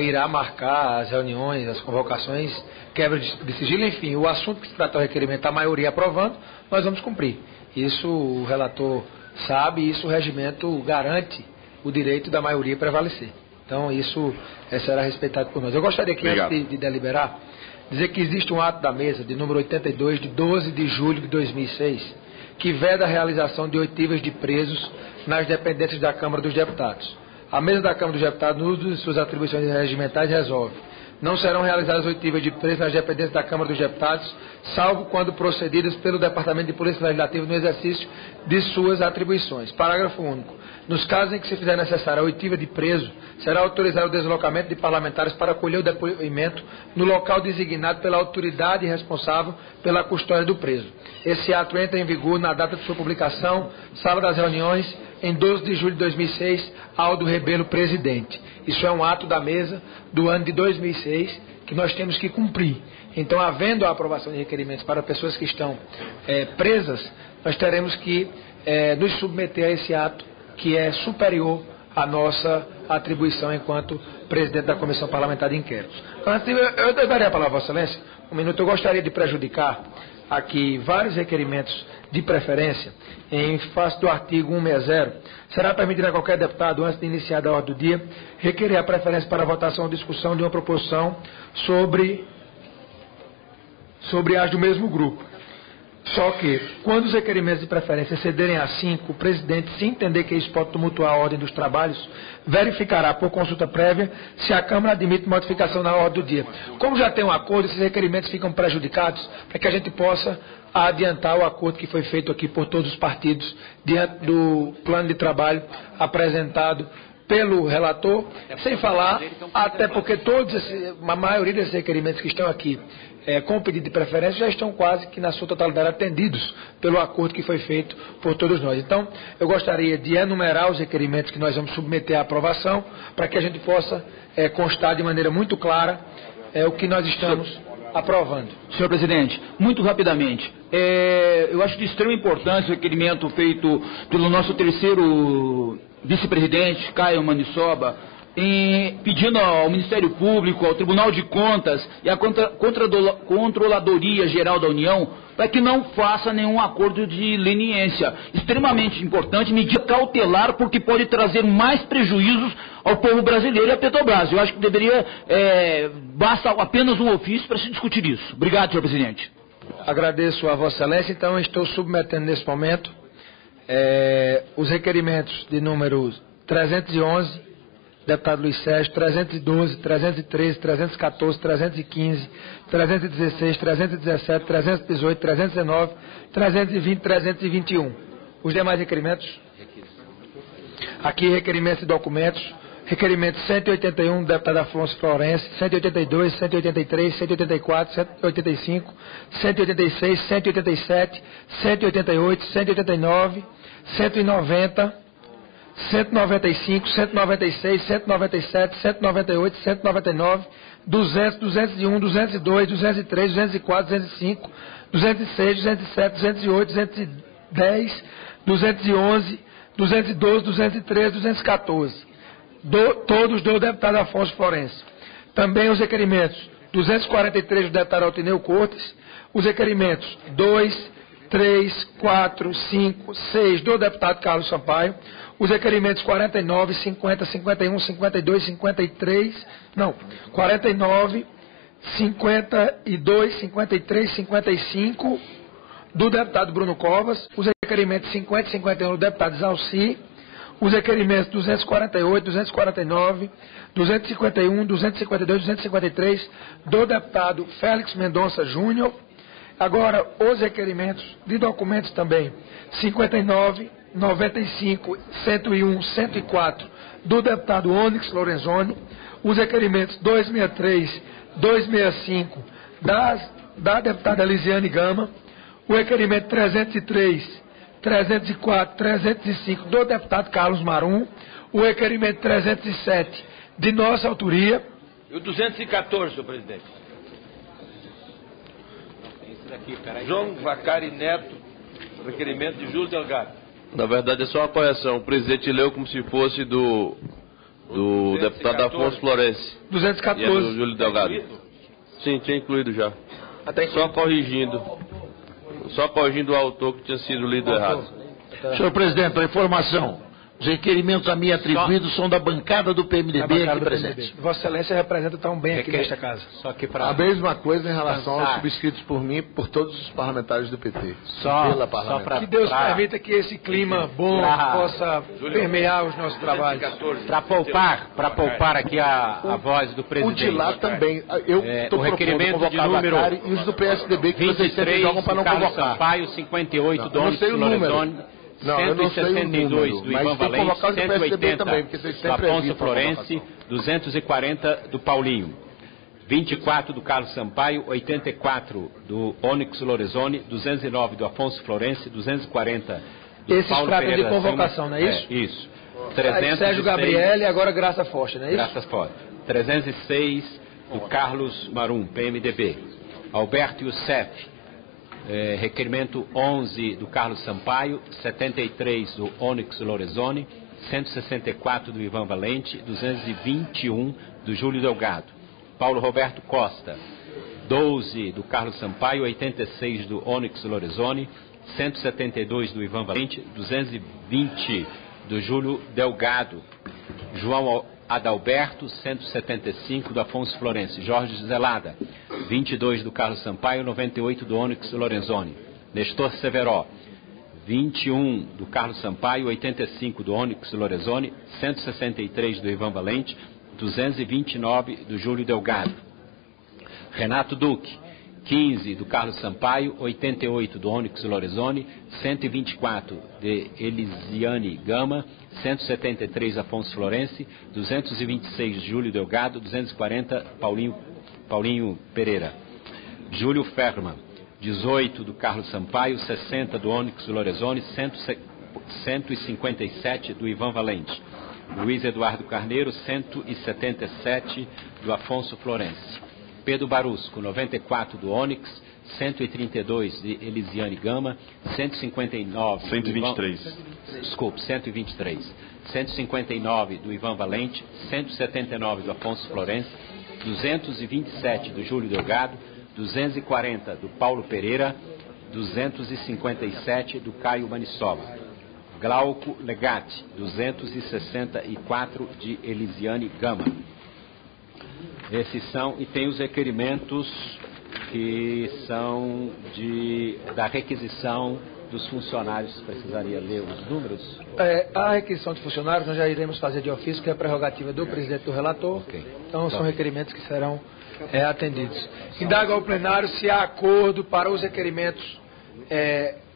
irá marcar as reuniões, as convocações, quebra de sigilo, enfim, o assunto que se trata do requerimento, a maioria aprovando, nós vamos cumprir. Isso o relator sabe, isso o regimento garante o direito da maioria prevalecer. Então, isso será respeitado por nós. Eu gostaria aqui, antes de deliberar, dizer que existe um ato da mesa, de número 82, de 12 de julho de 2006, que veda a realização de oitivas de presos nas dependências da Câmara dos Deputados. A mesa da Câmara dos Deputados, no uso de suas atribuições regimentais, resolve: não serão realizadas oitivas de presos nas dependências da Câmara dos Deputados, salvo quando procedidas pelo Departamento de Polícia Legislativa no exercício de suas atribuições. Parágrafo único. Nos casos em que se fizer necessária a oitiva de preso, será autorizado o deslocamento de parlamentares para colher o depoimento no local designado pela autoridade responsável pela custódia do preso. Esse ato entra em vigor na data de sua publicação, sala das reuniões, em 12 de julho de 2006, Aldo Rebelo, presidente. Isso é um ato da mesa do ano de 2006 que nós temos que cumprir. Então, havendo a aprovação de requerimentos para pessoas que estão presas, nós teremos que nos submeter a esse ato que é superior à nossa atribuição enquanto presidente da Comissão Parlamentar de Inquéritos. Antes, eu daria a palavra a Vossa Excelência, um minuto. Eu gostaria de prejudicar aqui vários requerimentos de preferência em face do artigo 160. Será permitido a qualquer deputado, antes de iniciar a ordem do dia, requerer a preferência para a votação ou discussão de uma proposição sobre as do mesmo grupo. Só que, quando os requerimentos de preferência excederem a 5, o presidente, se entender que isso pode tumultuar a ordem dos trabalhos, verificará por consulta prévia se a Câmara admite modificação na ordem do dia. Como já tem um acordo, esses requerimentos ficam prejudicados para que a gente possa adiantar o acordo que foi feito aqui por todos os partidos diante do plano de trabalho apresentado pelo relator, sem falar, até porque a maioria desses requerimentos que estão aqui com o pedido de preferência já estão quase que na sua totalidade atendidos pelo acordo que foi feito por todos nós. Então, eu gostaria de enumerar os requerimentos que nós vamos submeter à aprovação para que a gente possa constar de maneira muito clara o que nós estamos aprovando. Senhor presidente, muito rapidamente, eu acho de extrema importância o requerimento feito pelo nosso terceiro vice-presidente, Caio Maniçoba, pedindo ao Ministério Público, ao Tribunal de Contas e à Controladoria Geral da União para que não faça nenhum acordo de leniência. Extremamente importante, medida cautelar, porque pode trazer mais prejuízos ao povo brasileiro e à Petrobras. Eu acho que deveria, basta apenas um ofício para se discutir isso. Obrigado, senhor presidente. Agradeço a Vossa Excelência. Então, estou submetendo nesse momento os requerimentos de números 311, deputado Luiz Sérgio, 312, 313, 314, 315, 316, 317, 318, 319, 320, 321. Os demais requerimentos? Aqui, requerimentos e documentos. Requerimento 181, deputado Afonso Florense, 182, 183, 184, 185, 186, 187, 188, 189, 190, 195, 196, 197, 198, 199, 200, 201, 202, 203, 204, 205, 206, 207, 208, 210, 211, 212, 213, 214. Todos do deputado Afonso Florense. Também os requerimentos 243 do deputado Altineu Cortes, os requerimentos 2, 3, 4, 5, 6 do deputado Carlos Sampaio, os requerimentos 49, 50, 51, 52, 53, não, 49, 52, 53, 55 do deputado Bruno Covas, os requerimentos 50 e 51 do deputado Zalci, os requerimentos 248, 249, 251, 252, 253 do deputado Félix Mendonça Júnior. Agora, os requerimentos de documentos também 59, 95, 101, 104 do deputado Onyx Lorenzoni, os requerimentos 263, 265 da deputada Elisiane Gama, o requerimento 303, 304, 305 do deputado Carlos Marum, o requerimento 307 de nossa autoria. E o 214, senhor presidente. João Vacari Neto, requerimento de Júlio Delgado. Na verdade é só uma correção. O presidente leu como se fosse do deputado Afonso Florense. 214. E é do Júlio Delgado. Sim, tinha incluído já. Só corrigindo o autor que tinha sido lido errado. Senhor presidente, a informação. Os requerimentos a mim atribuídos são da bancada do PMDB aqui presente. Vossa Excelência representa tão bem aqui nesta casa. Só que a mesma coisa em relação aos subscritos por mim e por todos os parlamentares do PT. Que Deus permita que esse clima bom possa permear os nossos trabalhos. Para poupar aqui a voz do presidente. O de lá também. Eu estou propondo convocar a Vacari e os do PSDB que vocês sempre jogam para não convocar. Sampaio, 58 do Onyx Lorenzoni. Não, eu não sei o 162 número, do Ivan Valente, 180 também, porque vocês do sempre Afonso Florense, 240 do Paulinho, 24 do Carlos Sampaio, 84 do Onyx Lorenzoni, 209 do Afonso Florense, 240 do Esses Paulo tratam Pereira de convocação, da Silva, não é isso? Isso. 306, Sérgio Gabriel e agora Graça Foster, não é isso? Graças Foster. 306 do Carlos Marum, PMDB. Alberto Youssef. Requerimento 11 do Carlos Sampaio, 73 do Onyx Lorenzoni, 164 do Ivan Valente, 221 do Júlio Delgado. Paulo Roberto Costa, 12 do Carlos Sampaio, 86 do Onyx Lorenzoni, 172 do Ivan Valente, 220 do Júlio Delgado. João Adalberto, 175 do Afonso Florense. Jorge Zelada, 22 do Carlos Sampaio, 98 do Onyx Lorenzoni. Nestor Severo, 21 do Carlos Sampaio, 85 do Onyx Lorenzoni, 163 do Ivan Valente, 229 do Júlio Delgado. Renato Duque, 15 do Carlos Sampaio, 88 do Onyx Lorenzoni, 124 de Elisiane Gama, 173 Afonso Florense, 226 Júlio Delgado, 240 Paulinho Pereira. Júlio Ferman, 18 do Carlos Sampaio, 60 do Onyx Lorenzoni, 157 do Ivan Valente. Luiz Eduardo Carneiro, 177 do Afonso Florense. Pedro Barusco, 94 do Onyx, 132 de Elisiane Gama, 159 123. Desculpe, 123. 159 do Ivan Valente, 179 do Afonso Florense, 227 do Júlio Delgado, 240 do Paulo Pereira, 257 do Caio Manissoba. Glauco Legatti, 264 de Elisiane Gama. Esses são, e tem os requerimentos que são da requisição dos funcionários. Precisaria ler os números? A requisição de funcionários nós já iremos fazer de ofício, que é a prerrogativa do presidente do relator. Okay. Então são requerimentos que serão atendidos. Indago ao plenário se há acordo para os requerimentos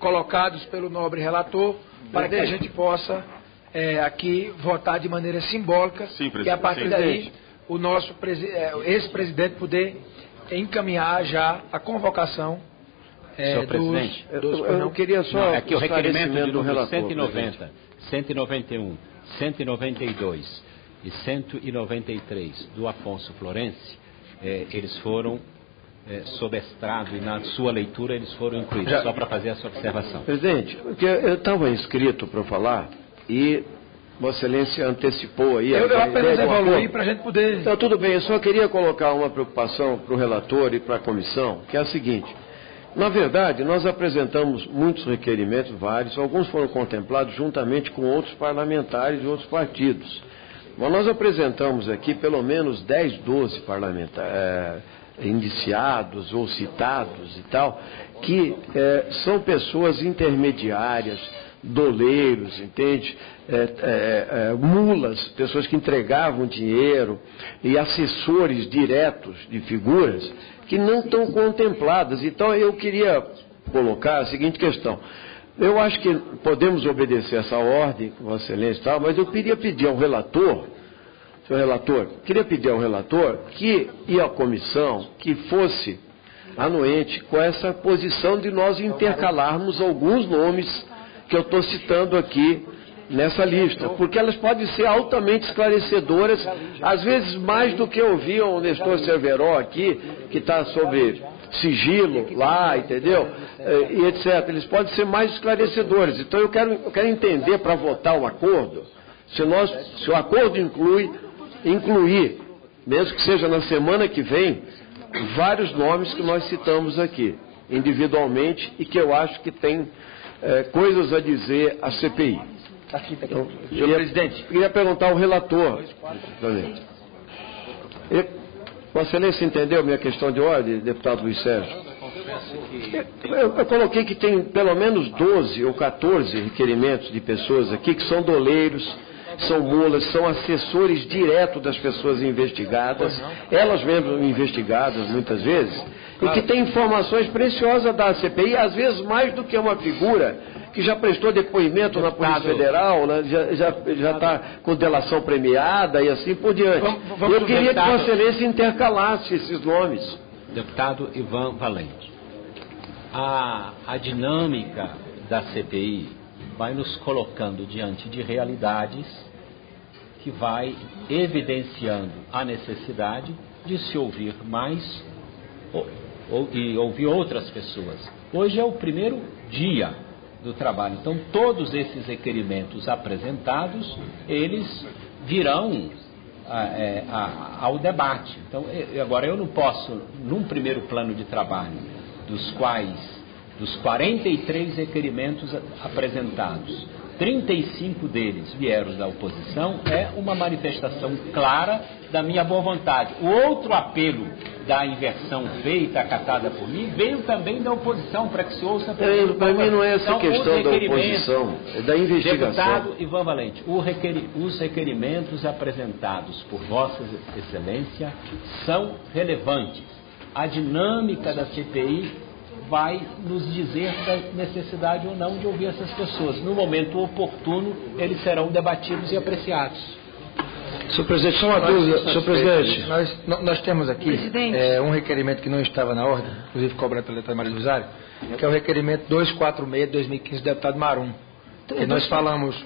colocados pelo nobre relator, para que a gente possa aqui votar de maneira simbólica. Sim, e a partir daí o nosso ex-presidente poder encaminhar já a convocação Senhor presidente, eu não queria só... Não, aqui o requerimento de número 190, 191, 192 e 193 do Afonso Florense, eles foram sob estrado e na sua leitura eles foram incluídos, só para fazer essa observação. Presidente, porque eu estava inscrito para falar e Vossa Excelência antecipou aí... Eu apenas evoluí para a gente poder... Então, tudo bem, eu só queria colocar uma preocupação para o relator e para a comissão, que é a seguinte: na verdade, nós apresentamos muitos requerimentos, vários, alguns foram contemplados juntamente com outros parlamentares de outros partidos. Mas nós apresentamos aqui pelo menos 10, 12 parlamentares indiciados ou citados e tal, que são pessoas intermediárias, doleiros, entende? Mulas, pessoas que entregavam dinheiro e assessores diretos de figuras que não estão contempladas. Então eu queria colocar a seguinte questão: eu acho que podemos obedecer essa ordem, Vossa Excelência e tal, mas eu queria pedir ao relator, senhor relator, que e a comissão que fosse anuente com essa posição de nós intercalarmos alguns nomes que eu estou citando aqui nessa lista, porque elas podem ser altamente esclarecedoras, às vezes mais do que ouviam o Nestor Severo aqui, que está sobre sigilo lá, entendeu? E etc. Eles podem ser mais esclarecedores. Então eu quero entender, para votar o acordo, se o acordo incluir, mesmo que seja na semana que vem, vários nomes que nós citamos aqui, individualmente, e que eu acho que tem coisas a dizer à CPI. Então, senhor presidente, queria perguntar ao relator. Vossa Excelência entendeu minha questão de ordem, deputado Luiz Sérgio? Eu coloquei que tem pelo menos 12 ou 14 requerimentos de pessoas aqui que são doleiros, são mulas, são assessores diretos das pessoas investigadas, elas mesmas investigadas muitas vezes, e que têm informações preciosas da CPI, às vezes mais do que uma figura que já prestou depoimento na Polícia Federal, né, já está com delação premiada e assim por diante. Eu queria que Vossa Excelência intercalasse esses nomes. Deputado Ivan Valente, a dinâmica da CPI vai nos colocando diante de realidades que vai evidenciando a necessidade de se ouvir mais e ouvir outras pessoas. Hoje é o primeiro dia do trabalho, então todos esses requerimentos apresentados, eles virão ao debate. Então, agora eu não posso, num primeiro plano de trabalho, dos 43 requerimentos apresentados, 35 deles vieram da oposição, é uma manifestação clara da minha boa vontade. O outro apelo da inversão feita, acatada por mim, veio também da oposição, para que se ouça... Para mim não é essa então, questão da oposição, é da investigação. Deputado Ivan Valente, os requerimentos apresentados por Vossa Excelência são relevantes. A dinâmica da CPI vai nos dizer da necessidade ou não de ouvir essas pessoas. No momento oportuno, eles serão debatidos e apreciados. Senhor presidente, só uma dúvida. Senhor presidente, nós temos aqui um requerimento que não estava na ordem, inclusive cobrado pela deputada Maria do Rosário, que é o requerimento 246 de 2015 do deputado Marum. E nós falamos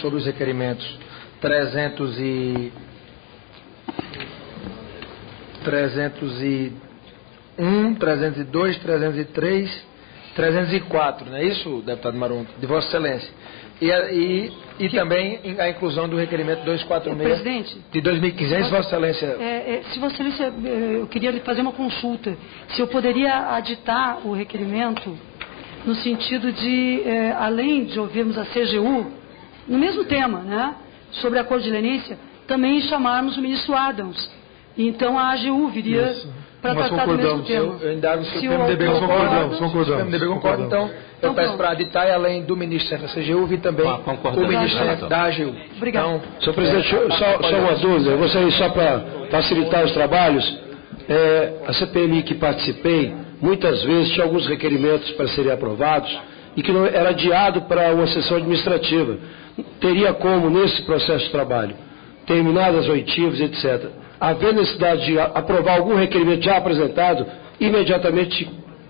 sobre os requerimentos 301, 302, 303, 304, não é isso, deputado Marum, de Vossa Excelência? E também a inclusão do requerimento 246 de 2015. É isso, Vossa Excelência? Se Vossa Excelência, eu queria lhe fazer uma consulta. Se eu poderia aditar o requerimento no sentido de, além de ouvirmos a CGU, no mesmo tema, né, sobre a acordo de leniência, também chamarmos o ministro Adams. E então a AGU viria para tratar do mesmo tema. Eu indago se o PMDB concorda, então eu peço para aditar, e além do ministro da CGU, vi também o ministro da AGU. Obrigado. Então, senhor presidente, só uma dúvida, eu gostaria só para facilitar os trabalhos, a CPMI que participei, muitas vezes tinha alguns requerimentos para serem aprovados e que não era adiado para uma sessão administrativa. Teria como, nesse processo de trabalho, terminadas as oitivas, etc., haver necessidade de aprovar algum requerimento já apresentado, imediatamente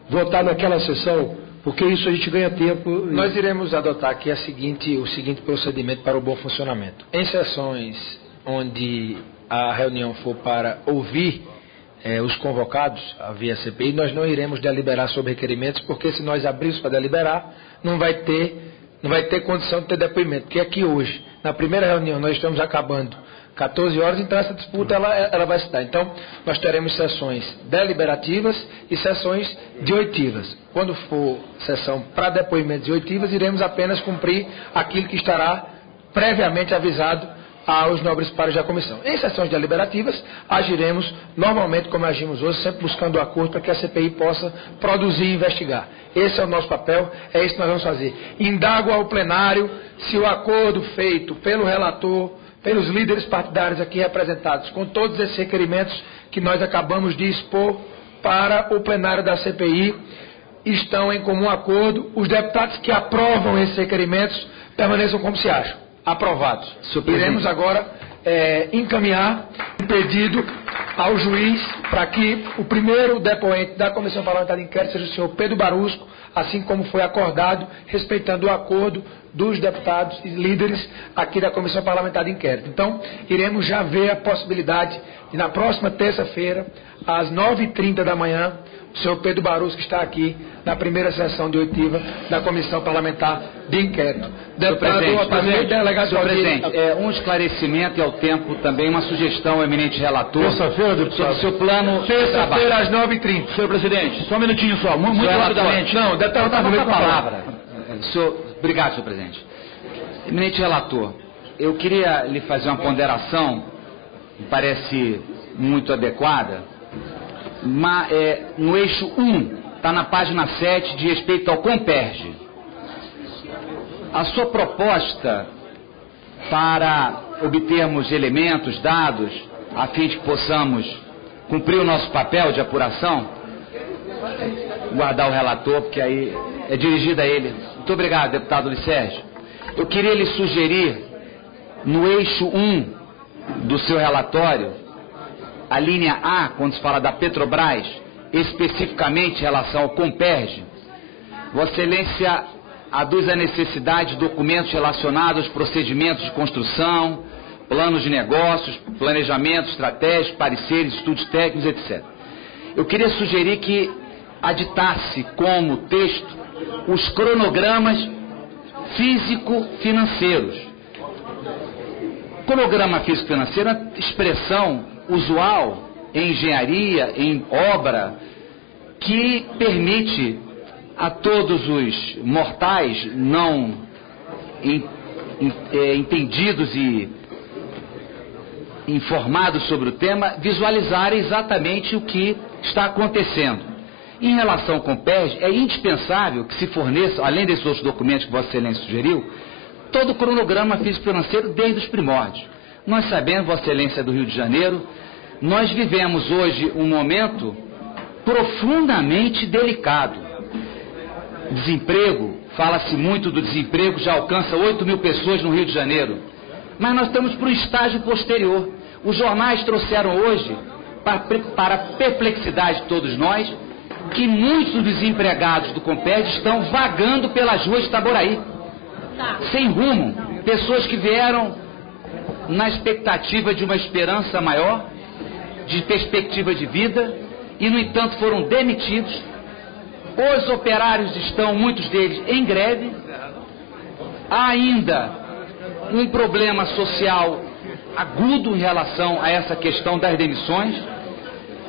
votar naquela sessão, porque isso a gente ganha tempo. Nós iremos adotar aqui o seguinte procedimento para o bom funcionamento. Em sessões onde a reunião for para ouvir os convocados via CPI, nós não iremos deliberar sobre requerimentos, porque se nós abrirmos para deliberar, não vai ter condição de ter depoimento. Porque aqui hoje, na primeira reunião, nós estamos acabando 14 horas, então essa disputa ela vai se dar. Então, nós teremos sessões deliberativas e sessões de oitivas. Quando for sessão para depoimentos e oitivas, iremos apenas cumprir aquilo que estará previamente avisado aos nobres pares da comissão. Em sessões deliberativas, agiremos normalmente como agimos hoje, sempre buscando o acordo para que a CPI possa produzir e investigar. Esse é o nosso papel, é isso que nós vamos fazer. Indago ao plenário se o acordo feito pelo relator, pelos líderes partidários aqui representados, com todos esses requerimentos que nós acabamos de expor para o plenário da CPI, estão em comum acordo. Os deputados que aprovam esses requerimentos permaneçam como se acham. Aprovados. Iremos agora encaminhar um pedido ao juiz para que o primeiro depoente da Comissão Parlamentar de Inquérito seja o senhor Pedro Barusco, assim como foi acordado, respeitando o acordo dos deputados e líderes aqui da Comissão Parlamentar de Inquérito. Então, iremos já ver a possibilidade de, na próxima terça-feira, às 9h30 da manhã, o senhor Pedro Barusco está aqui na primeira sessão de oitiva da Comissão Parlamentar de Inquérito. Deputado senhor presidente, um esclarecimento e ao tempo também uma sugestão ao eminente relator. Terça-feira, deputado. Sobre o seu plano. Terça-feira às 9h30. Senhor presidente, só um minutinho só, muito rapidamente. Não, deputado, está com a palavra. Obrigado, senhor presidente. Eminente relator, eu queria lhe fazer uma ponderação, me parece muito adequada, mas, no eixo 1, está na página 7, de respeito ao Comperge. A sua proposta para obtermos elementos, dados, a fim de que possamos cumprir o nosso papel de apuração, guardar o relator, porque aí é dirigida a ele. Muito obrigado, deputado Luiz Sérgio. Eu queria lhe sugerir, no eixo 1 do seu relatório, a linha A, quando se fala da Petrobras, especificamente em relação ao Comperge, Vossa Excelência aduz a necessidade de documentos relacionados aos procedimentos de construção, planos de negócios, planejamento estratégico, pareceres, estudos técnicos, etc. Eu queria sugerir que aditasse como texto os cronogramas físico-financeiros. Cronograma físico-financeiro é uma expressão usual em engenharia, em obra, que permite a todos os mortais não entendidos e informados sobre o tema, visualizarem exatamente o que está acontecendo. Em relação com o PERJ, é indispensável que se forneça, além desses outros documentos que Vossa Excelência sugeriu, todo o cronograma físico-financeiro desde os primórdios. Nós sabemos, Vossa Excelência, do Rio de Janeiro, nós vivemos hoje um momento profundamente delicado. Desemprego, fala-se muito do desemprego, já alcança 8 mil pessoas no Rio de Janeiro. Mas nós estamos para o estágio posterior. Os jornais trouxeram hoje, para a perplexidade de todos nós, que muitos dos desempregados do Comped estão vagando pelas ruas de Itaboraí, sem rumo. Pessoas que vieram na expectativa de uma esperança maior, de perspectiva de vida, e, no entanto, foram demitidos. Os operários estão, muitos deles, em greve. Há ainda um problema social agudo em relação a essa questão das demissões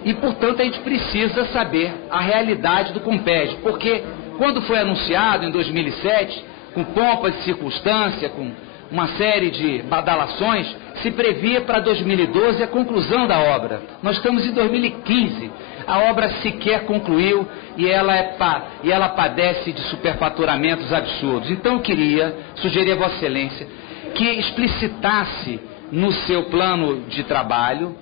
e, portanto, a gente precisa saber a realidade do Comped, porque quando foi anunciado em 2007, com pompa de circunstância, com uma série de badalações, se previa para 2012 a conclusão da obra. Nós estamos em 2015, a obra sequer concluiu e ela padece de superfaturamentos absurdos. Então eu queria sugerir a Vossa Excelência que explicitasse no seu plano de trabalho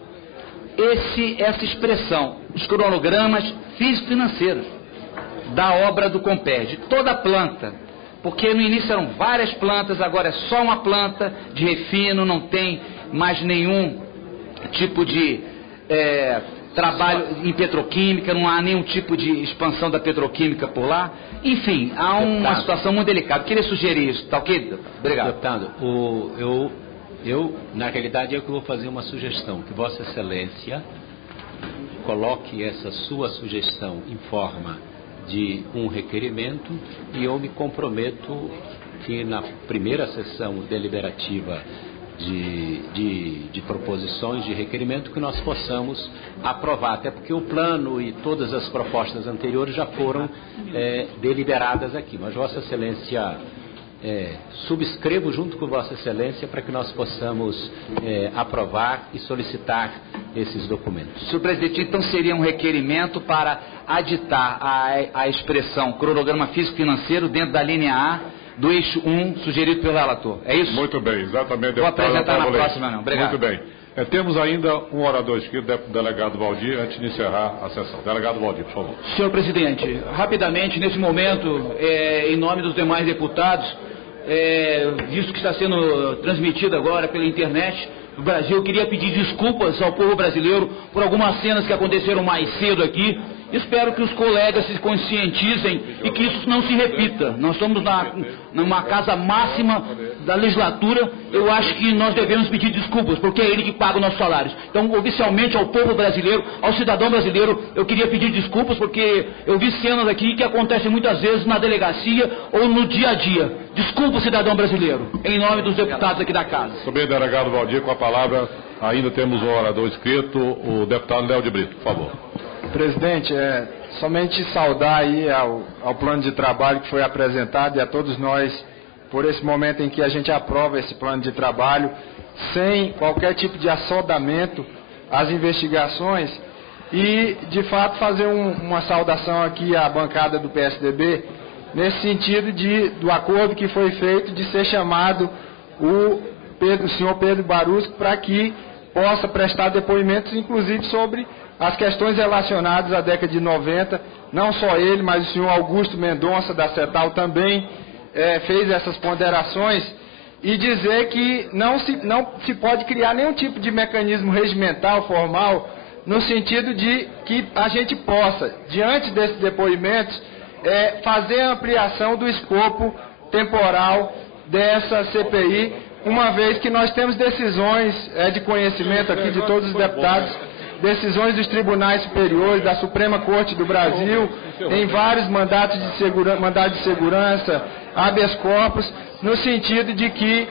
essa expressão, os cronogramas físico-financeiros da obra do Comped, toda a planta, porque no início eram várias plantas, agora é só uma planta de refino, não tem mais nenhum tipo de trabalho em petroquímica, não há nenhum tipo de expansão da petroquímica por lá. Enfim, há uma situação muito delicada. Queria sugerir isso, tá ok? Obrigado. Deputado, na realidade, eu vou fazer uma sugestão, que Vossa Excelência coloque essa sua sugestão em forma de um requerimento e eu me comprometo que na primeira sessão deliberativa de proposições de requerimento que nós possamos aprovar, até porque o plano e todas as propostas anteriores já foram deliberadas aqui, mas Vossa Excelência subscrevo junto com Vossa Excelência para que nós possamos aprovar e solicitar esses documentos. Senhor Presidente, então seria um requerimento para aditar a expressão cronograma físico-financeiro dentro da linha A do eixo 1 sugerido pelo relator. É isso? Muito bem, exatamente. Vou apresentar na próxima, não. Obrigado. Muito bem. Temos ainda um orador escrito, delegado Valdir, antes de encerrar a sessão. Delegado Valdir, por favor. Senhor Presidente, rapidamente, nesse momento, em nome dos demais deputados, visto que está sendo transmitido agora pela internet no Brasil, eu queria pedir desculpas ao povo brasileiro por algumas cenas que aconteceram mais cedo aqui. Espero que os colegas se conscientizem e que isso não se repita. Nós estamos numa casa máxima da legislatura. Eu acho que nós devemos pedir desculpas, porque é ele que paga os nossos salários. Então, oficialmente, ao povo brasileiro, ao cidadão brasileiro, eu queria pedir desculpas, porque eu vi cenas aqui que acontecem muitas vezes na delegacia ou no dia a dia. Desculpa, cidadão brasileiro, em nome dos deputados aqui da casa. Muito bem, delegado Valdir, com a palavra, ainda temos um orador inscrito, o deputado Léo de Brito, por favor. Presidente, somente saudar aí ao plano de trabalho que foi apresentado e a todos nós por esse momento em que a gente aprova esse plano de trabalho sem qualquer tipo de assodamento às investigações e, de fato, fazer uma saudação aqui à bancada do PSDB nesse sentido do acordo que foi feito de ser chamado o senhor Pedro Barusco para que possa prestar depoimentos, inclusive sobre as questões relacionadas à década de 90, não só ele, mas o senhor Augusto Mendonça, da CETAL, também fez essas ponderações, e dizer que não se pode criar nenhum tipo de mecanismo regimental, formal, no sentido de que a gente possa, diante desses depoimentos, fazer a ampliação do escopo temporal dessa CPI, uma vez que nós temos decisões de conhecimento aqui de todos os deputados, decisões dos tribunais superiores, da Suprema Corte do Brasil, em vários mandados de segurança, habeas corpus, no sentido de que,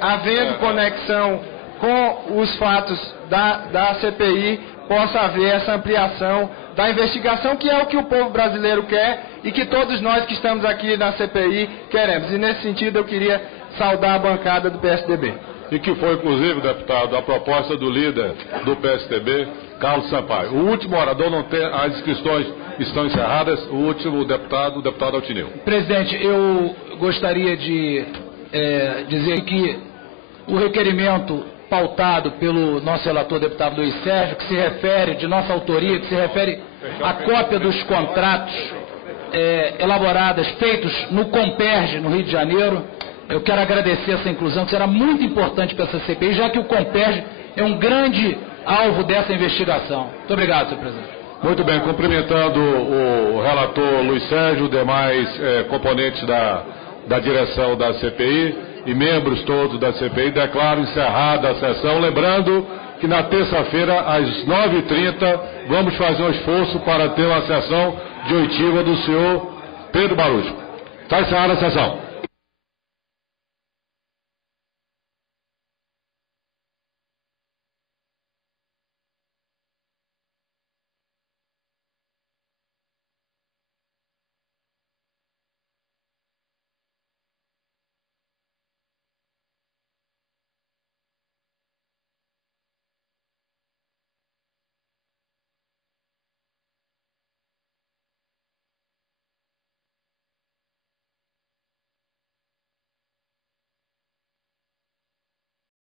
havendo conexão com os fatos da CPI, possa haver essa ampliação da investigação, que é o que o povo brasileiro quer e que todos nós que estamos aqui na CPI queremos. E nesse sentido eu queria saudar a bancada do PSDB. E que foi, inclusive, deputado, a proposta do líder do PSDB, Carlos Sampaio. O último orador não tem, as inscrições estão encerradas, o último deputado, o deputado Altineu. Presidente, eu gostaria de dizer que o requerimento pautado pelo nosso relator, deputado Luiz Sérgio, que se refere, de nossa autoria, que se refere à cópia dos contratos elaborados, feitos no Comperj, no Rio de Janeiro. Eu quero agradecer essa inclusão, que será muito importante para essa CPI, já que o Comperj é um grande alvo dessa investigação. Muito obrigado, senhor presidente. Muito bem, cumprimentando o relator Luiz Sérgio, demais componentes da direção da CPI e membros todos da CPI, declaro encerrada a sessão, lembrando que na terça-feira, às 9h30, vamos fazer um esforço para ter uma sessão de oitiva do senhor Pedro Barusco. Está encerrada a sessão.